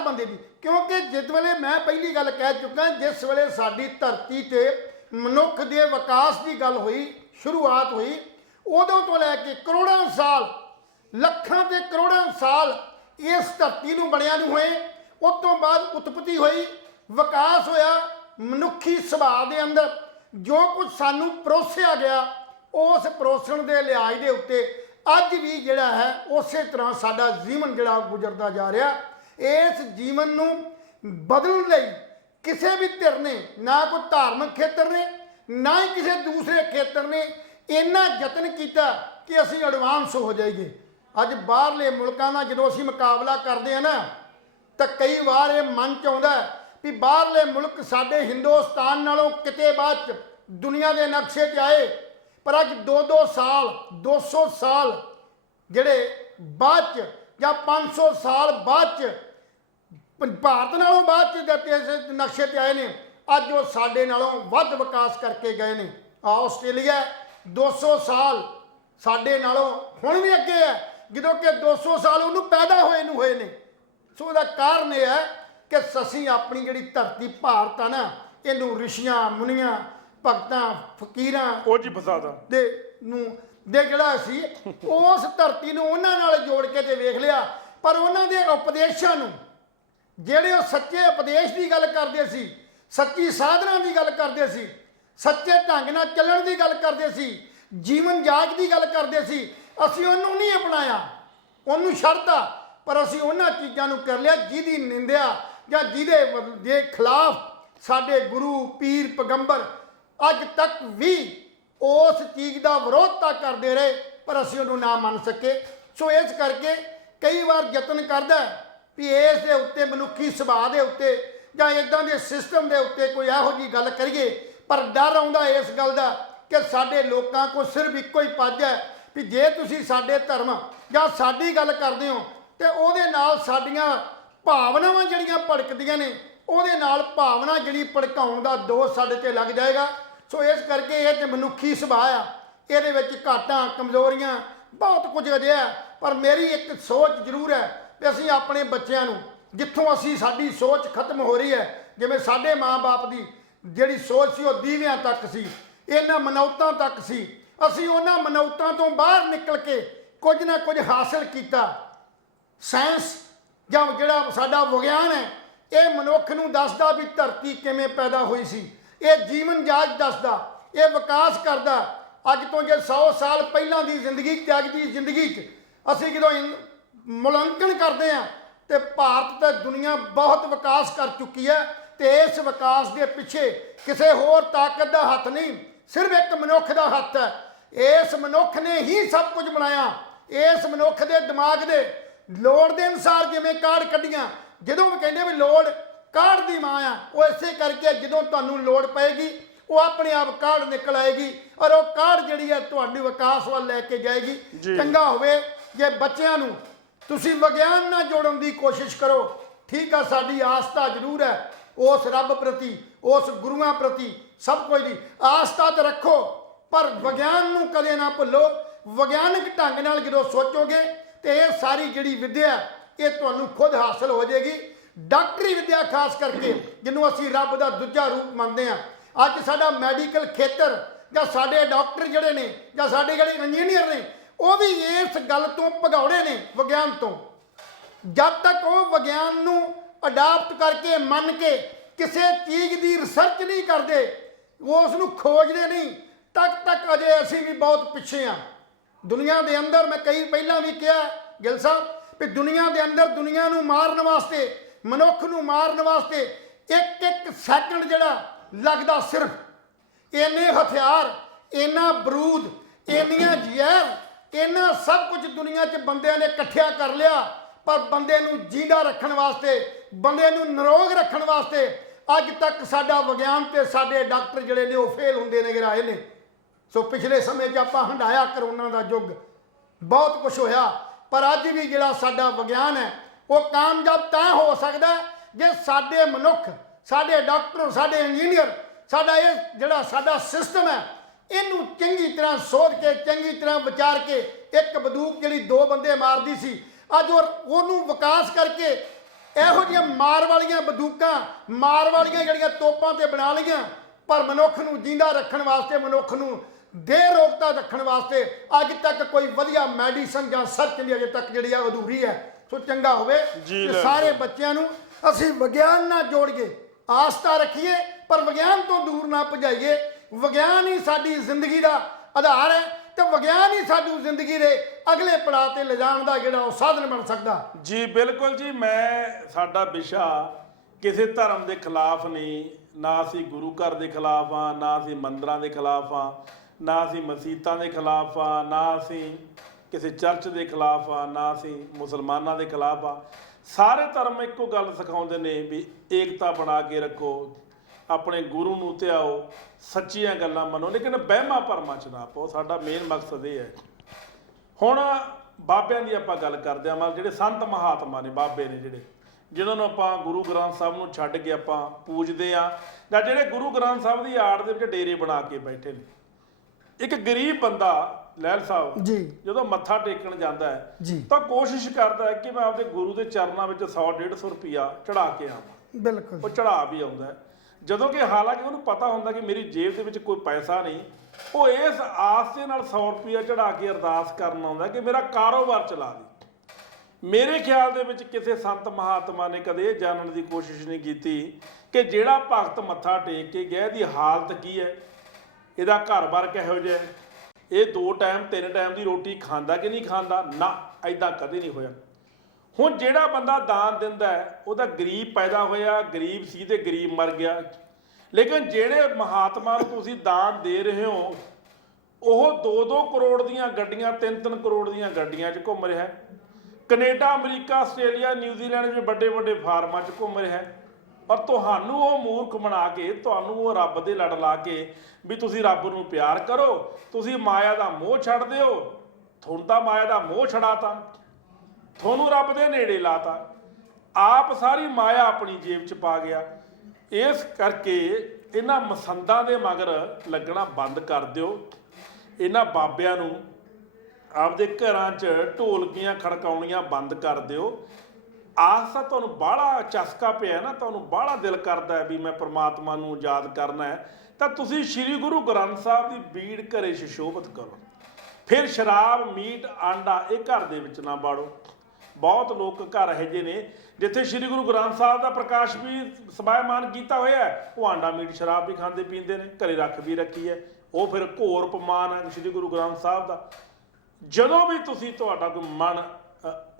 ਬੰਦੇ ਦੀ। ਕਿਉਂਕਿ ਜਿਸ ਵੇਲੇ ਮੈਂ ਪਹਿਲੀ ਗੱਲ ਕਹਿ ਚੁੱਕਾ, ਜਿਸ ਵੇਲੇ ਸਾਡੀ ਧਰਤੀ ਤੇ ਮਨੁੱਖ ਦੇ ਵਿਕਾਸ ਦੀ ਗੱਲ ਹੋਈ, ਸ਼ੁਰੂਆਤ ਹੋਈ, ਉਦੋਂ ਤੋਂ ਲੈ ਕੇ ਕਰੋੜਾਂ ਸਾਲ, ਲੱਖਾਂ ਤੇ ਕਰੋੜਾਂ ਸਾਲ ਇਸ ਧਰਤੀ ਨੂੰ ਬਣਿਆ ਨੂੰ ਹੋਏ। ਉਸ ਤੋਂ ਬਾਅਦ ਉਤਪਤੀ ਹੋਈ, ਵਿਕਾਸ ਹੋਇਆ ਮਨੁੱਖੀ ਸੁਭਾਅ ਦੇ ਅੰਦਰ। ਜੋ ਕੁਝ ਸਾਨੂੰ ਪਰੋਸਿਆ ਗਿਆ, ਉਸ ਪਰੋਸਣ ਦੇ ਲਿਹਾਜ਼ ਦੇ ਉੱਤੇ ਅੱਜ ਵੀ ਜਿਹੜਾ ਹੈ ਉਸੇ ਤਰ੍ਹਾਂ ਸਾਡਾ ਜੀਵਨ ਜਿਹੜਾ ਗੁਜ਼ਰਦਾ ਜਾ ਰਿਹਾ। ਇਸ ਜੀਵਨ ਨੂੰ ਬਦਲਣ ਲਈ ਕਿਸੇ ਵੀ ਧਿਰ ਨੇ, ਨਾ ਕੋਈ ਧਾਰਮਿਕ ਖੇਤਰ ਨੇ, ਨਾ ਹੀ ਕਿਸੇ ਦੂਸਰੇ ਖੇਤਰ ਨੇ ਇੰਨਾ ਯਤਨ ਕੀਤਾ ਕਿ ਅਸੀਂ ਐਡਵਾਂਸ ਹੋ ਜਾਈਏ। ਅੱਜ ਬਾਹਰਲੇ ਮੁਲਕਾਂ ਦਾ ਜਦੋਂ ਅਸੀਂ ਮੁਕਾਬਲਾ ਕਰਦੇ ਹਾਂ ਨਾ, ਤਾਂ ਕਈ ਵਾਰ ਇਹ ਮਨ 'ਚ ਆਉਂਦਾ ਵੀ ਬਾਹਰਲੇ ਮੁਲਕ ਸਾਡੇ ਹਿੰਦੁਸਤਾਨ ਨਾਲੋਂ ਕਿਤੇ ਬਾਅਦ 'ਚ ਦੁਨੀਆ ਦੇ ਨਕਸ਼ੇ 'ਤੇ ਆਏ, ਪਰ ਅੱਜ 2-2 ਸਾਲ 200 ਸਾਲ ਜਿਹੜੇ ਬਾਅਦ 'ਚ ਜਾਂ 500 ਸਾਲ ਬਾਅਦ 'ਚ ਭਾਰਤ ਨਾਲੋਂ ਬਾਅਦ 'ਚ ਨਕਸ਼ੇ 'ਤੇ ਆਏ ਨੇ। ਅੱਜ ਉਹ ਸਾਡੇ ਨਾਲੋਂ ਵੱਧ ਵਿਕਾਸ ਕਰਕੇ ਗਏ ਨੇ। ਆਸਟ੍ਰੇਲੀਆ 200 ਸਾਲ ਸਾਡੇ ਨਾਲੋਂ ਹੁਣ ਵੀ ਅੱਗੇ ਹੈ, ਜਦੋਂ ਕਿ 200 ਸਾਲ ਉਹਨੂੰ ਪੈਦਾ ਹੋਏ ਨੂੰ ਹੋਏ ਨੇ। ਸੋ ਉਹਦਾ ਕਾਰਨ ਇਹ ਹੈ ਕਿ ਅਸੀਂ ਆਪਣੀ ਜਿਹੜੀ ਧਰਤੀ ਭਾਰਤ ਆ ਨਾ, ਇਹਨੂੰ ਰਿਸ਼ੀਆਂ, ਮੁਨੀਆਂ, ਭਗਤਾਂ, ਫਕੀਰਾਂ ਦੇ ਜਿਹੜਾ ਸੀ ਉਸ ਧਰਤੀ ਨੂੰ ਉਹਨਾਂ ਨਾਲ ਜੋੜ ਕੇ ਤੇ ਵੇਖ ਲਿਆ। ਪਰ ਉਹਨਾਂ ਦੇ ਉਪਦੇਸ਼ਾਂ ਨੂੰ, ਜਿਹੜੇ ਉਹ ਸੱਚੇ ਉਪਦੇਸ਼ ਦੀ ਗੱਲ ਕਰਦੇ ਸੀ, ਸੱਚੀ ਸਾਧਨਾ ਦੀ ਗੱਲ ਕਰਦੇ ਸੀ, ਸੱਚੇ ਢੰਗ ਨਾਲ ਚੱਲਣ ਦੀ ਗੱਲ ਕਰਦੇ ਸੀ, ਜੀਵਨ ਜਾਚ ਦੀ ਗੱਲ ਕਰਦੇ ਸੀ, ਅਸੀਂ ਉਹਨੂੰ ਨਹੀਂ ਅਪਣਾਇਆ, ਉਹਨੂੰ ਛੱਡਤਾ। ਪਰ ਅਸੀਂ ਉਹਨਾਂ ਚੀਜ਼ਾਂ ਨੂੰ ਕਰ ਲਿਆ ਜਿਹਦੀ ਨਿੰਦਿਆ ਜਾਂ ਜਿਹਦੇ ਦੇ ਖਿਲਾਫ ਸਾਡੇ ਗੁਰੂ, ਪੀਰ, ਪੈਗੰਬਰ ਅੱਜ ਤੱਕ ਵੀ ਉਸ ਚੀਜ਼ ਦਾ ਵਿਰੋਧਤਾ ਕਰਦੇ ਰਹੇ, ਪਰ ਅਸੀਂ ਉਹਨੂੰ ਨਾ ਮੰਨ ਸਕੇ। ਸੋ ਇਸ ਕਰਕੇ ਕਈ ਵਾਰ ਯਤਨ ਕਰਦਾ ਵੀ ਇਸ ਦੇ ਉੱਤੇ, ਮਨੁੱਖੀ ਸੁਭਾਅ ਦੇ ਉੱਤੇ ਜਾਂ ਇੱਦਾਂ ਦੇ ਸਿਸਟਮ ਦੇ ਉੱਤੇ ਕੋਈ ਇਹੋ ਜਿਹੀ ਗੱਲ ਕਰੀਏ, ਪਰ ਡਰ ਆਉਂਦਾ ਇਸ ਗੱਲ ਦਾ ਕਿ ਸਾਡੇ ਲੋਕਾਂ ਕੋਲ ਸਿਰਫ ਇੱਕੋ ਹੀ ਪੱਜ ਹੈ ਵੀ ਜੇ ਤੁਸੀਂ ਸਾਡੇ ਧਰਮ ਜਾਂ ਸਾਡੀ ਗੱਲ ਕਰਦੇ ਹੋ ਤੇ ਉਹਦੇ ਨਾਲ ਸਾਡੀਆਂ ਭਾਵਨਾਵਾਂ ਜਿਹੜੀਆਂ ਭੜਕਦੀਆਂ ਨੇ, ਉਹਦੇ ਨਾਲ ਭਾਵਨਾ ਜਿਹੜੀ ਭੜਕਾਉਣ ਦਾ ਦੋਸ਼ ਸਾਡੇ ਤੇ ਲੱਗ ਜਾਏਗਾ। ਸੋ ਇਸ ਕਰਕੇ ਇਹ ਤੇ ਮਨੁੱਖੀ ਸੁਭਾਅ ਆ, ਇਹਦੇ ਵਿੱਚ ਘਾਟਾਂ, ਕਮਜ਼ੋਰੀਆਂ ਬਹੁਤ ਕੁਝ ਅਜਿਹਾ। ਪਰ ਮੇਰੀ ਇੱਕ ਸੋਚ ਜ਼ਰੂਰ ਹੈ ਕਿ ਅਸੀਂ ਆਪਣੇ ਬੱਚਿਆਂ ਨੂੰ, ਜਿੱਥੋਂ ਅਸੀਂ ਸਾਡੀ ਸੋਚ ਖਤਮ ਹੋ ਰਹੀ ਹੈ, ਜਿਵੇਂ ਸਾਡੇ ਮਾਂ-ਬਾਪ ਦੀ ਜਿਹੜੀ ਸੋਚ ਸੀ ਉਹ ਦੀਵਿਆਂ ਤੱਕ ਸੀ, ਇਹਨਾਂ ਮਨੌਤਾਂ ਤੱਕ ਸੀ, ਅਸੀਂ ਉਹਨਾਂ ਮਨੌਤਾਂ ਤੋਂ ਬਾਹਰ ਨਿਕਲ ਕੇ ਕੁਝ ਨਾ ਕੁਝ ਹਾਸਲ ਕੀਤਾ। ਸਾਇੰਸ ਜਾਂ ਜਿਹੜਾ ਸਾਡਾ ਵਿਗਿਆਨ ਹੈ, ਇਹ ਮਨੁੱਖ ਨੂੰ ਦੱਸਦਾ ਵੀ ਧਰਤੀ ਕਿਵੇਂ ਪੈਦਾ ਹੋਈ ਸੀ, ਇਹ ਜੀਵਨ ਜਾਚ ਦੱਸਦਾ, ਇਹ ਵਿਕਾਸ ਕਰਦਾ। ਅੱਜ ਤੋਂ ਜੇ 100 ਸਾਲ ਪਹਿਲਾਂ ਦੀ ਜ਼ਿੰਦਗੀ ਤੇ ਅੱਜ ਦੀ ਜ਼ਿੰਦਗੀ 'ਚ ਅਸੀਂ ਜਦੋਂ ਮੁਲਾਂਕਣ ਕਰਦੇ ਹਾਂ ਤੇ ਭਾਰਤ ਤੇ ਦੁਨੀਆ ਬਹੁਤ ਵਿਕਾਸ ਕਰ ਚੁੱਕੀ ਹੈ। ਤੇ ਇਸ ਵਿਕਾਸ ਦੇ ਪਿੱਛੇ ਕਿਸੇ ਹੋਰ ਤਾਕਤ ਦਾ ਹੱਥ ਨਹੀਂ, ਸਿਰਫ ਇੱਕ ਮਨੁੱਖ ਦਾ ਹੱਥ ਹੈ। ਇਸ ਮਨੁੱਖ ਨੇ ਹੀ ਸਭ ਕੁਝ ਬਣਾਇਆ। ਇਸ ਮਨੁੱਖ ਦੇ ਦਿਮਾਗ ਦੇ ਲੋੜ ਦੇ ਅਨੁਸਾਰ ਜਿਵੇਂ ਕਾਢ ਕੱਢੀਆਂ, ਜਦੋਂ ਵੀ ਕਹਿੰਦੇ ਵੀ ਲੋੜ ਕਾਢ ਦੀ ਮਾਂ ਆ, ਉਹ ਇਸੇ ਕਰਕੇ ਜਦੋਂ ਤੁਹਾਨੂੰ ਲੋੜ ਪਏਗੀ ਉਹ ਆਪਣੇ ਆਪ ਕਾਢ ਨਿਕਲ ਆਏਗੀ ਔਰ ਉਹ ਕਾਢ ਜਿਹੜੀ ਹੈ ਤੁਹਾਡੇ ਵਿਕਾਸ ਵੱਲ ਲੈ ਕੇ ਜਾਏਗੀ। ਚੰਗਾ ਹੋਵੇ ਜੇ ਬੱਚਿਆਂ ਨੂੰ ਤੁਸੀਂ ਵਿਗਿਆਨ ਨਾਲ ਜੋੜਨ ਦੀ ਕੋਸ਼ਿਸ਼ ਕਰੋ। ਠੀਕ ਆ, ਸਾਡੀ ਆਸਥਾ ਜ਼ਰੂਰ ਹੈ ਉਸ ਰੱਬ ਪ੍ਰਤੀ, ਉਸ ਗੁਰੂਆਂ ਪ੍ਰਤੀ, ਸਭ ਕੁਝ ਦੀ ਆਸਥਾ ਤਾਂ ਰੱਖੋ, ਪਰ ਵਿਗਿਆਨ ਨੂੰ ਕਦੇ ਨਾ ਭੁੱਲੋ। ਵਿਗਿਆਨਕ ਢੰਗ ਨਾਲ ਜਦੋਂ ਸੋਚੋਗੇ ਤੇ ਇਹ ਸਾਰੀ ਜਿਹੜੀ ਵਿਦਿਆ ਇਹ ਤੁਹਾਨੂੰ ਖੁਦ ਹਾਸਲ ਹੋ ਜਾਏਗੀ। ਡਾਕਟਰੀ ਵਿਦਿਆ ਖਾਸ ਕਰਕੇ ਜਿਹਨੂੰ ਅਸੀਂ ਰੱਬ ਦਾ ਦੂਜਾ ਰੂਪ ਮੰਨਦੇ ਹਾਂ, ਅੱਜ ਸਾਡਾ ਮੈਡੀਕਲ ਖੇਤਰ ਜਾਂ ਸਾਡੇ ਡਾਕਟਰ ਜਿਹੜੇ ਨੇ ਜਾਂ ਸਾਡੇ ਜਿਹੜੇ ਇੰਜੀਨੀਅਰ ਨੇ, ਉਹ ਵੀ ਇਸ ਗੱਲ ਤੋਂ ਭਗੌੜੇ ਨੇ ਵਿਗਿਆਨ ਤੋਂ। ਜਦ ਤੱਕ ਉਹ ਵਿਗਿਆਨ ਨੂੰ ਅਡਾਪਟ ਕਰਕੇ ਮੰਨ ਕੇ ਕਿਸੇ ਚੀਜ਼ ਦੀ ਰਿਸਰਚ ਨਹੀਂ ਕਰਦੇ, ਉਸ ਨੂੰ ਖੋਜਦੇ ਨਹੀਂ, ਤੱਕ ਅਜੇ ਅਸੀਂ ਵੀ ਬਹੁਤ ਪਿੱਛੇ ਹਾਂ ਦੁਨੀਆ ਦੇ ਅੰਦਰ। ਮੈਂ ਕਈ ਪਹਿਲਾਂ ਵੀ ਕਿਹਾ ਗਿੱਲ ਸਾਹਿਬ ਵੀ ਦੁਨੀਆ ਦੇ ਅੰਦਰ ਦੁਨੀਆ ਨੂੰ ਮਾਰਨ ਵਾਸਤੇ, ਮਨੁੱਖ ਨੂੰ ਮਾਰਨ ਵਾਸਤੇ ਇੱਕ ਸੈਕਿੰਡ ਜਿਹੜਾ ਲੱਗਦਾ, ਸਿਰਫ ਇੰਨੇ ਹਥਿਆਰ, ਇੰਨਾ ਬਰੂਦ, ਇੰਨੀਆਂ ਜ਼ਹਿਰ, ਇੰਨਾ ਸਭ ਕੁਝ ਦੁਨੀਆ 'ਚ ਬੰਦਿਆਂ ਨੇ ਇਕੱਠਿਆ ਕਰ ਲਿਆ, ਪਰ ਬੰਦੇ ਨੂੰ ਜਿੰਦਾ ਰੱਖਣ ਵਾਸਤੇ, ਬੰਦੇ ਨੂੰ ਨਿਰੋਗ ਰੱਖਣ ਵਾਸਤੇ ਅੱਜ ਤੱਕ ਸਾਡਾ ਵਿਗਿਆਨ ਤੇ ਸਾਡੇ ਡਾਕਟਰ ਜਿਹੜੇ ਨੇ ਉਹ ਫੇਲ ਹੁੰਦੇ ਨਜ਼ਰ ਆਏ ਨੇ। ਸੋ ਪਿਛਲੇ ਸਮੇਂ 'ਚ ਆਪਾਂ ਹੰਢਾਇਆ ਕਰੋਨਾ ਦਾ ਯੁੱਗ, ਬਹੁਤ ਕੁਝ ਹੋਇਆ, ਪਰ ਅੱਜ ਵੀ ਜਿਹੜਾ ਸਾਡਾ ਵਿਗਿਆਨ ਹੈ ਉਹ ਕਾਮਯਾਬ ਤਾਂ ਹੋ ਸਕਦਾ ਜੇ ਸਾਡੇ ਮਨੁੱਖ, ਸਾਡੇ ਡਾਕਟਰ, ਸਾਡੇ ਇੰਜੀਨੀਅਰ, ਸਾਡਾ ਇਹ ਜਿਹੜਾ ਸਾਡਾ ਸਿਸਟਮ ਹੈ ਇਹਨੂੰ ਚੰਗੀ ਤਰ੍ਹਾਂ ਸੋਧ ਕੇ, ਚੰਗੀ ਤਰ੍ਹਾਂ ਵਿਚਾਰ ਕੇ, ਇੱਕ ਬੰਦੂਕ ਜਿਹੜੀ 2 ਬੰਦੇ ਮਾਰਦੀ ਸੀ, ਅੱਜ ਉਹਨੂੰ ਵਿਕਾਸ ਕਰਕੇ ਇਹੋ ਜਿਹੀਆਂ ਮਾਰ ਵਾਲੀਆਂ ਬੰਦੂਕਾਂ, ਮਾਰ ਵਾਲੀਆਂ ਜਿਹੜੀਆਂ ਤੋਪਾਂ ਤੇ ਬਣਾ ਲਈਆਂ, ਪਰ ਮਨੁੱਖ ਨੂੰ ਜਿੰਦਾ ਰੱਖਣ ਵਾਸਤੇ, ਮਨੁੱਖ ਨੂੰ ਬੇਰੋਗਤਾ ਰੱਖਣ ਵਾਸਤੇ ਅੱਜ ਤੱਕ ਕੋਈ ਵਧੀਆ ਮੈਡੀਸਨ ਜਾਂ ਸਰਚ ਨਹੀਂ ਅਜੇ ਤੱਕ ਜਿਹੜੀ ਆ ਅਧੂਰੀ ਹੈ। ਸੋ ਚੰਗਾ ਹੋਵੇ ਕਿ ਸਾਰੇ ਬੱਚਿਆਂ ਨੂੰ ਅਸੀਂ ਵਿਗਿਆਨ ਨਾਲ ਜੋੜੀਏ, ਆਸਥਾ ਰੱਖੀਏ, ਪਰ ਵਿਗਿਆਨ ਤੋਂ ਦੂਰ ਨਾ ਭਜਾਈਏ। ਵਿਗਿਆਨ ਹੀ ਸਾਡੀ ਜ਼ਿੰਦਗੀ ਦਾ ਆਧਾਰ ਹੈ ਤੇ ਵਿਗਿਆਨ ਹੀ ਸਾਡੀ ਜ਼ਿੰਦਗੀ ਦੇ ਅਗਲੇ ਪੜਾਅ ਤੇ ਲਿਜਾਣ ਦਾ ਜਿਹੜਾ ਉਹ ਸਾਧਨ ਬਣ ਸਕਦਾ। ਜੀ ਬਿਲਕੁਲ ਜੀ, ਸਾਡਾ ਵਿਸ਼ਾ ਕਿਸੇ ਧਰਮ ਦੇ ਖਿਲਾਫ ਨਹੀਂ, ਨਾ ਅਸੀਂ ਗੁਰੂ ਘਰ ਦੇ ਖਿਲਾਫ ਆ, ਨਾ ਅਸੀਂ ਮੰਦਰਾਂ ਦੇ ਖਿਲਾਫ ਆ, ਨਾ ਅਸੀਂ ਮਸੀਤਾਂ ਦੇ ਖਿਲਾਫ ਆ, ਨਾ ਅਸੀਂ ਕਿਸੇ ਚਰਚ ਦੇ ਖਿਲਾਫ ਆ, ਨਾ ਅਸੀਂ ਮੁਸਲਮਾਨਾਂ ਦੇ ਖਿਲਾਫ ਆ। ਸਾਰੇ ਧਰਮ ਇੱਕੋ ਗੱਲ ਸਿਖਾਉਂਦੇ ਨੇ ਵੀ ਏਕਤਾ ਬਣਾ ਕੇ ਰੱਖੋ, ਆਪਣੇ ਗੁਰੂ ਨੂੰ ਧਿਆਓ, ਸੱਚੀਆਂ ਗੱਲਾਂ ਮੰਨੋ, ਲੇਕਿਨ ਵਹਿਮਾਂ ਭਰਮਾਂ 'ਚ ਨਾ ਪਾਓ। ਸਾਡਾ ਮੇਨ ਮਕਸਦ ਇਹ ਹੈ। ਹੁਣ ਬਾਬਿਆਂ ਦੀ ਆਪਾਂ ਗੱਲ ਕਰਦੇ ਹਾਂ, ਮਤਲਬ ਜਿਹੜੇ ਸੰਤ ਮਹਾਤਮਾ ਨੇ, ਬਾਬੇ ਨੇ ਜਿਹੜੇ, ਜਿਨ੍ਹਾਂ ਨੂੰ ਆਪਾਂ ਗੁਰੂ ਗ੍ਰੰਥ ਸਾਹਿਬ ਨੂੰ ਛੱਡ ਕੇ ਆਪਾਂ ਪੂਜਦੇ ਹਾਂ, ਜਾਂ ਜਿਹੜੇ ਗੁਰੂ ਗ੍ਰੰਥ ਸਾਹਿਬ ਦੀ ਆੜ ਦੇ ਵਿੱਚ ਡੇਰੇ ਬਣਾ ਕੇ ਬੈਠੇ ਨੇ। ਇੱਕ ਗਰੀਬ ਬੰਦਾ ਲਹਿਲ ਸਾਹਿਬ ਜੀ ਜਦੋਂ ਮੱਥਾ ਟੇਕਣ ਜਾਂਦਾ ਹੈ ਤਾਂ ਕੋਸ਼ਿਸ਼ ਕਰਦਾ ਹੈ ਕਿ ਮੈਂ ਆਪਦੇ ਗੁਰੂ ਦੇ ਚਰਨਾਂ ਵਿੱਚ 100-150 ਰੁਪਈਆ ਚੜਾ ਕੇ ਆਵਾਂ। ਬਿਲਕੁਲ, ਉਹ ਚੜਾ ਵੀ ਆਉਂਦਾ ਹੈ, ਜਦੋਂ ਕਿ ਹਾਲਾਂਕਿ ਉਹਨੂੰ ਪਤਾ ਹੁੰਦਾ ਕਿ ਮੇਰੀ ਜੇਬ ਦੇ ਵਿੱਚ ਕੋਈ ਪੈਸਾ ਨਹੀਂ। ਉਹ ਇਸ ਆਸ ਦੇ ਨਾਲ 100 ਰੁਪਈਆ ਚੜਾ ਕੇ ਅਰਦਾਸ ਕਰਨ ਆਉਂਦਾ ਕਿ ਮੇਰਾ ਕਾਰੋਬਾਰ ਚਲਾ ਦੇ। ਮੇਰੇ ਖਿਆਲ ਦੇ ਵਿੱਚ ਕਿਸੇ ਸੰਤ ਮਹਾਤਮਾ ਨੇ ਕਦੇ ਇਹ ਜਾਣਨ ਦੀ ਕੋਸ਼ਿਸ਼ ਨਹੀਂ ਕੀਤੀ ਕਿ ਜਿਹੜਾ ਭਗਤ ਮੱਥਾ ਟੇਕ ਕੇ ਗਿਆ ਇਹਦੀ ਹਾਲਤ ਕੀ ਹੈ, ਇਹਦਾ ਘਰ-ਬਾਰ ਕਿਹੋ ਜਿਹਾ ਹੈ, ਇਹ 2 ਟਾਈਮ 3 ਟਾਈਮ ਦੀ ਰੋਟੀ ਖਾਂਦਾ ਕਿ ਨਹੀਂ ਖਾਂਦਾ। ਨਾ, ਐਦਾਂ ਕਦੇ ਨਹੀਂ ਹੋਇਆ। ਹੁਣ ਜਿਹੜਾ ਬੰਦਾ ਦਾਨ ਦਿੰਦਾ ਹੈ ਉਹਦਾ ਗਰੀਬ ਪੈਦਾ ਹੋਇਆ, ਗਰੀਬ ਸੀ ਤੇ ਗਰੀਬ ਮਰ ਗਿਆ। ਲੇਕਿਨ ਜਿਹੜੇ ਮਹਾਤਮਾ ਨੂੰ ਤੁਸੀਂ ਦਾਨ ਦੇ ਰਹੇ ਹੋ ਉਹ 2-2 ਕਰੋੜ ਦੀਆਂ ਗੱਡੀਆਂ, 3-3 ਕਰੋੜ ਦੀਆਂ ਗੱਡੀਆਂ 'ਚ ਘੁੰਮ ਰਿਹਾ ਹੈ, ਕੈਨੇਡਾ, ਅਮਰੀਕਾ, ਆਸਟ੍ਰੇਲੀਆ, ਨਿਊਜ਼ੀਲੈਂਡ ਵਿੱਚ ਵੱਡੇ ਫਾਰਮਾਂ 'ਚ ਘੁੰਮ ਰਿਹਾ ਹੈ, ਔਰ ਤੁਹਾਨੂੰ ਉਹ ਮੂਰਖ ਬਣਾ ਕੇ, ਤੁਹਾਨੂੰ ਉਹ ਰੱਬ ਦੇ ਲੜ ਲਾ ਕੇ ਵੀ ਤੁਸੀਂ ਰੱਬ ਨੂੰ ਪਿਆਰ ਕਰੋ, ਤੁਸੀਂ ਮਾਇਆ ਦਾ ਮੋਹ ਛੱਡ ਦਿਓ। ਤੁਹਾਨੂੰ ਤਾਂ ਮਾਇਆ ਦਾ ਮੋਹ ਛਡਾਤਾ, ਤੁਹਾਨੂੰ ਰੱਬ ਦੇ ਨੇੜੇ ਲਾਤਾ, ਆਪ ਸਾਰੀ ਮਾਇਆ ਆਪਣੀ ਜੇਬ 'ਚ ਪਾ ਗਿਆ। ਇਸ ਕਰਕੇ ਇਹਨਾਂ ਮਸੰਦਾਂ ਦੇ ਮਗਰ ਲੱਗਣਾ ਬੰਦ ਕਰ ਦਿਓ। ਇਹਨਾਂ ਬਾਬਿਆਂ ਨੂੰ ਆਪਦੇ ਘਰਾਂ 'ਚ ਢੋਲਕੀਆਂ ਖੜਕਾਉਣੀਆਂ ਬੰਦ ਕਰ ਦਿਓ। ਆਸਾ ਤੁਹਾਨੂੰ ਬਾਹਲਾ ਚਸਕਾ ਪਿਆ ਨਾ, ਤੁਹਾਨੂੰ ਬਾਹਲਾ ਦਿਲ ਕਰਦਾ ਹੈ ਵੀ ਮੈਂ ਪ੍ਰਮਾਤਮਾ ਨੂੰ ਯਾਦ ਕਰਨਾ ਹੈ, ਤਾਂ ਤੁਸੀਂ ਸ੍ਰੀ ਗੁਰੂ ਗ੍ਰੰਥ ਸਾਹਿਬ ਦੀ ਬੀੜ ਘਰੇ ਸੁਸ਼ੋਭਿਤ ਕਰੋ। ਫਿਰ ਸ਼ਰਾਬ, ਮੀਟ, ਆਂਡਾ ਇਹ ਘਰ ਦੇ ਵਿੱਚ ਨਾ ਬਾੜੋ। ਬਹੁਤ ਲੋਕ ਘਰ ਇਹੋ ਜਿਹੇ ਨੇ ਜਿੱਥੇ ਸ੍ਰੀ ਗੁਰੂ ਗ੍ਰੰਥ ਸਾਹਿਬ ਦਾ ਪ੍ਰਕਾਸ਼ ਵੀ ਸਬਾਇਮਾਨ ਕੀਤਾ ਹੋਇਆ ਹੈ, ਉਹ ਆਂਡਾ, ਮੀਟ, ਸ਼ਰਾਬ ਵੀ ਖਾਂਦੇ ਪੀਂਦੇ ਨੇ, ਘਰੇ ਰੱਖ ਵੀ ਰੱਖੀ ਹੈ। ਉਹ ਫਿਰ ਘੋਰ ਅਪਮਾਨ ਹੈ ਸ੍ਰੀ ਗੁਰੂ ਗ੍ਰੰਥ ਸਾਹਿਬ ਦਾ। ਜਦੋਂ ਵੀ ਤੁਸੀਂ, ਤੁਹਾਡਾ ਕੋਈ ਮਨ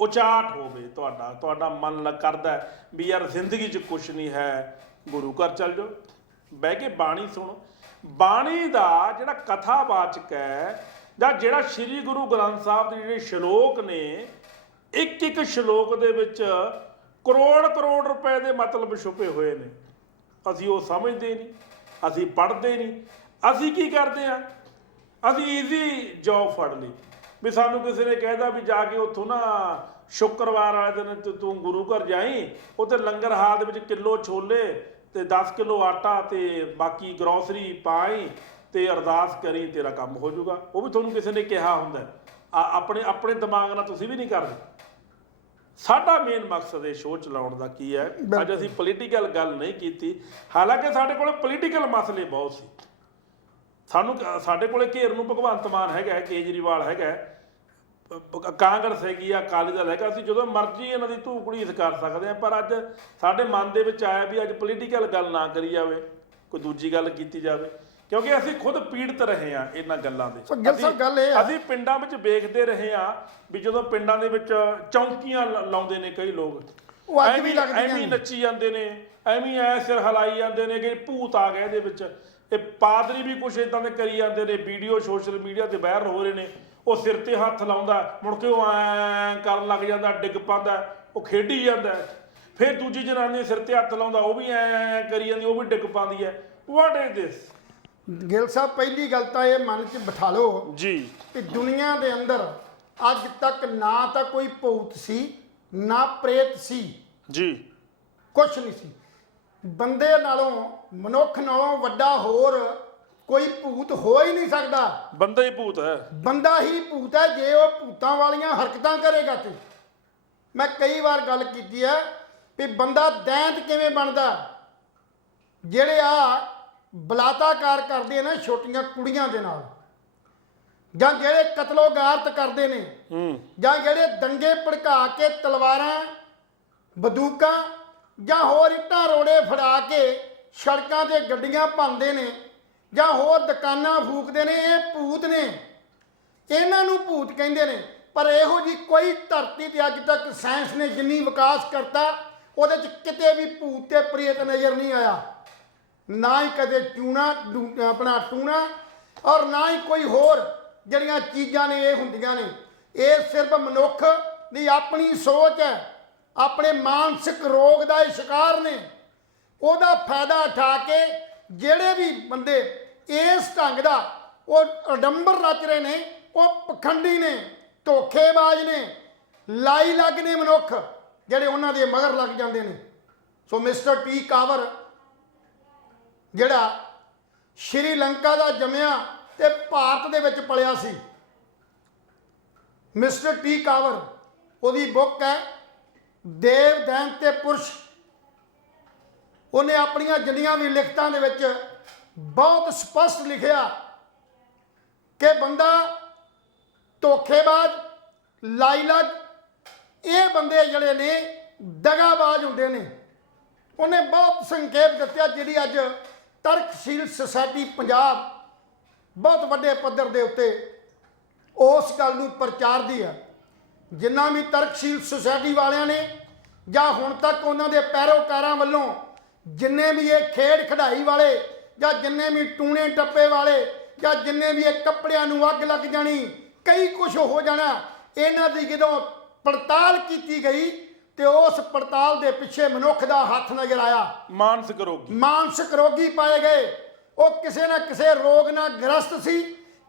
ਉਚਾਟ ਹੋਵੇ, ਤੁਹਾਡਾ ਮਨ ਕਰਦਾ ਵੀ ਯਾਰ ਜ਼ਿੰਦਗੀ 'ਚ ਕੁਛ ਨਹੀਂ ਹੈ, ਗੁਰੂ ਘਰ ਚੱਲ ਜਾਓ, ਬਹਿ ਕੇ ਬਾਣੀ ਸੁਣੋ। ਬਾਣੀ ਦਾ ਜਿਹੜਾ ਕਥਾਵਾਚਕ ਹੈ ਜਾਂ ਜਿਹੜਾ ਸ੍ਰੀ ਗੁਰੂ ਗ੍ਰੰਥ ਸਾਹਿਬ ਦੇ ਜਿਹੜੇ ਸ਼ਲੋਕ ਨੇ, ਇੱਕ ਇੱਕ ਸ਼ਲੋਕ ਦੇ ਵਿੱਚ ਕਰੋੜ ਕਰੋੜ ਰੁਪਏ ਦੇ ਮਤਲਬ ਛੁਪੇ ਹੋਏ ਨੇ। ਅਸੀਂ ਉਹ ਸਮਝਦੇ ਨਹੀਂ, ਅਸੀਂ ਪੜ੍ਹਦੇ ਨਹੀਂ। ਅਸੀਂ ਕੀ ਕਰਦੇ ਹਾਂ, ਅਸੀਂ ਈਜ਼ੀ ਜੌਬ ਫੜ ਲਈ ਵੀ ਸਾਨੂੰ ਕਿਸੇ ਨੇ ਕਹਿਦਾ ਵੀ ਜਾ ਕੇ ਉੱਥੋਂ ਨਾ ਸ਼ੁੱਕਰਵਾਰ ਵਾਲੇ ਦਿਨ ਤੂੰ ਗੁਰੂ ਘਰ ਜਾਈਂ, ਉੱਥੇ ਲੰਗਰ ਹਾਲ ਦੇ ਵਿੱਚ ਕਿਲੋ ਛੋਲੇ ਤੇ 10 ਕਿਲੋ ਆਟਾ ਤੇ ਬਾਕੀ ਗਰੋਸਰੀ ਪਾਈ ਤੇ ਅਰਦਾਸ ਕਰੀ, ਤੇਰਾ ਕੰਮ ਹੋ ਜਾਊਗਾ। ਉਹ ਵੀ ਤੁਹਾਨੂੰ ਕਿਸੇ ਨੇ ਕਿਹਾ ਹੁੰਦਾ, ਆਪਣੇ ਦਿਮਾਗ ਨਾਲ ਤੁਸੀਂ ਵੀ ਨਹੀਂ ਕਰਦੇ। ਸਾਡਾ ਮੇਨ ਮਕਸਦ ਇਹ ਸ਼ੋਅ ਚਲਾਉਣ ਦਾ ਕੀ ਹੈ, ਅੱਜ ਅਸੀਂ ਪੋਲੀਟੀਕਲ ਗੱਲ ਨਹੀਂ ਕੀਤੀ, ਹਾਲਾਂਕਿ ਸਾਡੇ ਕੋਲ ਪੋਲੀਟੀਕਲ ਮਸਲੇ ਬਹੁਤ ਸੀ। ਸਾਡੇ ਕੋਲੇ ਘੇਰ ਨੂੰ ਭਗਵੰਤ ਮਾਨ ਹੈਗਾ, ਕੇਜਰੀਵਾਲ ਹੈਗਾ, ਕਾਂਗਰਸ ਹੈਗੀ ਆ, ਅਕਾਲੀ ਦਲ ਹੈਗਾ। ਅਸੀਂ ਜਦੋਂ ਮਰਜ਼ੀ ਇਹਨਾਂ ਦੀ ਧੂਹ ਘੜੀਸ ਕਰ ਸਕਦੇ ਹਾਂ, ਪਰ ਅੱਜ ਸਾਡੇ ਮਨ ਦੇ ਵਿੱਚ ਆਇਆ ਵੀ ਅੱਜ ਪੋਲੀਟੀਕਲ ਗੱਲ ਨਾ ਕਰੀ ਜਾਵੇ, ਕੋਈ ਦੂਜੀ ਗੱਲ ਕੀਤੀ ਜਾਵੇ, ਕਿਉਂਕਿ ਅਸੀਂ ਖੁਦ ਪੀੜਤ ਰਹੇ ਹਾਂ ਇਹਨਾਂ ਗੱਲਾਂ ਦੇ। ਅਸੀਂ ਪਿੰਡਾਂ ਵਿੱਚ ਵੇਖਦੇ ਰਹੇ ਹਾਂ ਵੀ ਜਦੋਂ ਪਿੰਡਾਂ ਦੇ ਵਿੱਚ ਚੌਂਕੀਆਂ ਲਾਉਂਦੇ ਨੇ ਕਈ ਲੋਕ, ਐਵੇਂ ਨੱਚੀ ਜਾਂਦੇ ਨੇ, ਐਵੇਂ ਐ ਸਿਰ ਹਿਲਾਈ ਜਾਂਦੇ ਨੇ ਕਿ ਭੂਤ ਆ ਗਏ ਇਹਦੇ ਵਿੱਚ। ਇਹ ਪਾਦਰੀ ਵੀ ਕੁਛ ਇਦਾਂ ਦੇ ਕਰੀ ਜਾਂਦੇ ਨੇ, ਵੀਡੀਓ ਸੋਸ਼ਲ ਮੀਡੀਆ ਤੇ ਵਾਇਰਲ ਹੋ ਰਹੇ ਨੇ। ਉਹ ਸਿਰ ਤੇ ਹੱਥ ਲਾਉਂਦਾ, ਮੁੜ ਕੇ ਉਹ ਐਂ ਕਰਨ ਲੱਗ ਜਾਂਦਾ, ਡਿੱਗ ਪੈਂਦਾ, ਉਹ ਖੇਡੀ ਜਾਂਦਾ। ਫਿਰ ਦੂਜੀ ਜਨਾਨੀ ਸਿਰ ਤੇ ਹੱਥ ਲਾਉਂਦਾ, ਉਹ ਵੀ ਐਂ ਕਰੀ ਜਾਂਦੀ, ਉਹ ਵੀ ਡਿੱਗ ਪੈਂਦੀ ਹੈ। What is this? ਗਿੱਲ ਸਾਹਿਬ, ਪਹਿਲੀ ਗੱਲ ਤਾਂ ਇਹ ਮਨ 'ਚ ਬਿਠਾ ਲਓ ਜੀ ਕਿ ਦੁਨੀਆ ਦੇ ਅੰਦਰ ਅੱਜ ਤੱਕ ਨਾ ਤਾਂ ਕੋਈ ਭੂਤ ਸੀ, ਨਾ ਪ੍ਰੇਤ ਸੀ ਜੀ, ਕੁਛ ਨਹੀਂ ਸੀ। ਬੰਦੇ ਨਾਲੋਂ, ਮਨੁੱਖ ਨਾਲੋਂ ਵੱਡਾ ਹੋਰ ਕੋਈ ਭੂਤ ਹੋ ਹੀ ਨਹੀਂ ਸਕਦਾ। ਬੰਦਾ ਹੀ ਭੂਤ ਹੈ, ਬੰਦਾ ਹੀ ਭੂਤ ਹੈ ਜੇ ਉਹ ਭੂਤਾਂ ਵਾਲੀਆਂ ਹਰਕਤਾਂ ਕਰੇਗਾ। ਤੇ ਮੈਂ ਕਈ ਵਾਰ ਗੱਲ ਕੀਤੀ ਹੈ ਵੀ ਬੰਦਾ ਦੈਂਤ ਕਿਵੇਂ ਬਣਦਾ। ਜਿਹੜੇ ਆ ਬਲਾਤਾਕਾਰ ਕਰਦੇ ਨੇ ਛੋਟੀਆਂ ਕੁੜੀਆਂ ਦੇ ਨਾਲ, ਜਾਂ ਜਿਹੜੇ ਕਤਲੋਗਾਰਤ ਕਰਦੇ ਨੇ, ਜਾਂ ਜਿਹੜੇ ਦੰਗੇ ਭੜਕਾ ਕੇ ਤਲਵਾਰਾਂ, ਬੰਦੂਕਾਂ ਜਾਂ ਹੋਰ ਇੱਟਾਂ ਰੋੜੇ ਫੜਾ ਕੇ ਸੜਕਾਂ 'ਤੇ ਗੱਡੀਆਂ ਭੰਨਦੇ ਨੇ, ਜਾਂ ਹੋਰ ਦੁਕਾਨਾਂ ਫੂਕਦੇ ਨੇ, ਇਹ ਭੂਤ ਨੇ। ਇਹਨਾਂ ਨੂੰ ਭੂਤ ਕਹਿੰਦੇ ਨੇ। ਪਰ ਇਹੋ ਜੀ ਕੋਈ ਧਰਤੀ ਤੇ ਅੱਜ ਤੱਕ ਸਾਇੰਸ ਨੇ ਜਿੰਨੀ ਵਿਕਾਸ ਕਰਤਾ, ਉਹਦੇ 'ਚ ਕਿਤੇ ਵੀ ਭੂਤ ਤੇ ਪ੍ਰੇਤ ਨਜ਼ਰ ਨਹੀਂ ਆਇਆ। ਨਾ ਹੀ ਕਦੇ ਟੂਣਾ ਔਰ ਨਾ ਹੀ ਕੋਈ ਹੋਰ ਜਿਹੜੀਆਂ ਚੀਜ਼ਾਂ ਨੇ ਇਹ ਹੁੰਦੀਆਂ ਨੇ। ਇਹ ਸਿਰਫ ਮਨੁੱਖ ਦੀ ਆਪਣੀ ਸੋਚ ਹੈ, ਆਪਣੇ ਮਾਨਸਿਕ ਰੋਗ ਦਾ ਇਹ ਸ਼ਿਕਾਰ ਨੇ। ਉਹਦਾ ਫਾਇਦਾ ਉਠਾ ਕੇ ਜਿਹੜੇ ਵੀ ਬੰਦੇ ਇਸ ਢੰਗ ਦਾ ਉਹ ਅਡੰਬਰ ਰਚ ਰਹੇ ਨੇ, ਉਹ ਪਖੰਡੀ ਨੇ, ਧੋਖੇਬਾਜ਼ ਨੇ, ਲਾਈ ਲੱਗ ਨੇ ਮਨੁੱਖ, ਜਿਹੜੇ ਉਹਨਾਂ ਦੇ ਮਗਰ ਲੱਗ ਜਾਂਦੇ ਨੇ। ਸੋ ਮਿਸਟਰ ਟੀ ਕਾਵਰ ਜਿਹੜਾ ਸ਼੍ਰੀਲੰਕਾ ਦਾ ਜੰਮਿਆ ਤੇ ਭਾਰਤ ਦੇ ਵਿੱਚ ਪਲਿਆ ਸੀ, ਮਿਸਟਰ ਟੀ ਕਾਵਰ, ਉਹਦੀ ਬੁੱਕ ਹੈ ਦੇਵ ਦੈਂਤ ਤੇ ਪੁਰਸ਼। ਉਹਨੇ ਆਪਣੀਆਂ ਜਿੰਨੀਆਂ ਵੀ ਲਿਖਤਾਂ ਦੇ ਵਿੱਚ ਬਹੁਤ ਸਪਸ਼ਟ ਲਿਖਿਆ ਕਿ ਬੰਦਾ ਧੋਖੇਬਾਜ਼, ਲਾਈਲੱਗ, ਇਹ ਬੰਦੇ ਜਿਹੜੇ ਨੇ ਦਗਾਬਾਜ਼ ਹੁੰਦੇ ਨੇ। ਉਹਨੇ ਬਹੁਤ ਸੰਖੇਪ ਦਿੱਤਾ, ਜਿਹੜੀ ਅੱਜ ਤਰਕਸ਼ੀਲ ਸੁਸਾਇਟੀ ਪੰਜਾਬ ਬਹੁਤ ਵੱਡੇ ਪੱਧਰ ਦੇ ਉੱਤੇ ਉਸ ਗੱਲ ਨੂੰ ਪ੍ਰਚਾਰਦੀ ਹੈ। ਜਿੰਨਾ ਵੀ ਤਰਕਸ਼ੀਲ ਸੁਸਾਇਟੀ ਵਾਲਿਆਂ ਨੇ ਜਾਂ ਹੁਣ ਤੱਕ ਉਹਨਾਂ ਦੇ ਪੈਰੋਕਾਰਾਂ ਵੱਲੋਂ ਜਿੰਨੇ ਵੀ ਇਹ ਖੇਡ ਖਿਡਾਈ ਵਾਲੇ ਜਾਂ ਜਿੰਨੇ ਵੀ ਟੂਣੇ ਟੱਪੇ ਵਾਲੇ ਜਾਂ ਜਿੰਨੇ ਵੀ ਇਹ ਕੱਪੜਿਆਂ ਨੂੰ ਅੱਗ ਲੱਗ ਜਾਣੀ, ਕਈ ਕੁਝ ਹੋ ਜਾਣਾ, ਇਹਨਾਂ ਦੀ ਜਦੋਂ ਪੜਤਾਲ ਕੀਤੀ ਗਈ ਤੇ ਉਸ ਪੜਤਾਲ ਦੇ ਪਿੱਛੇ ਮਨੁੱਖ ਦਾ ਹੱਥ ਨਜ਼ਰ ਆਇਆ। ਮਾਨਸਿਕ ਰੋਗੀ ਪਾਏ ਗਏ। ਉਹ ਕਿਸੇ ਨਾ ਕਿਸੇ ਰੋਗ ਨਾਲ ਗ੍ਰਸਤ ਸੀ,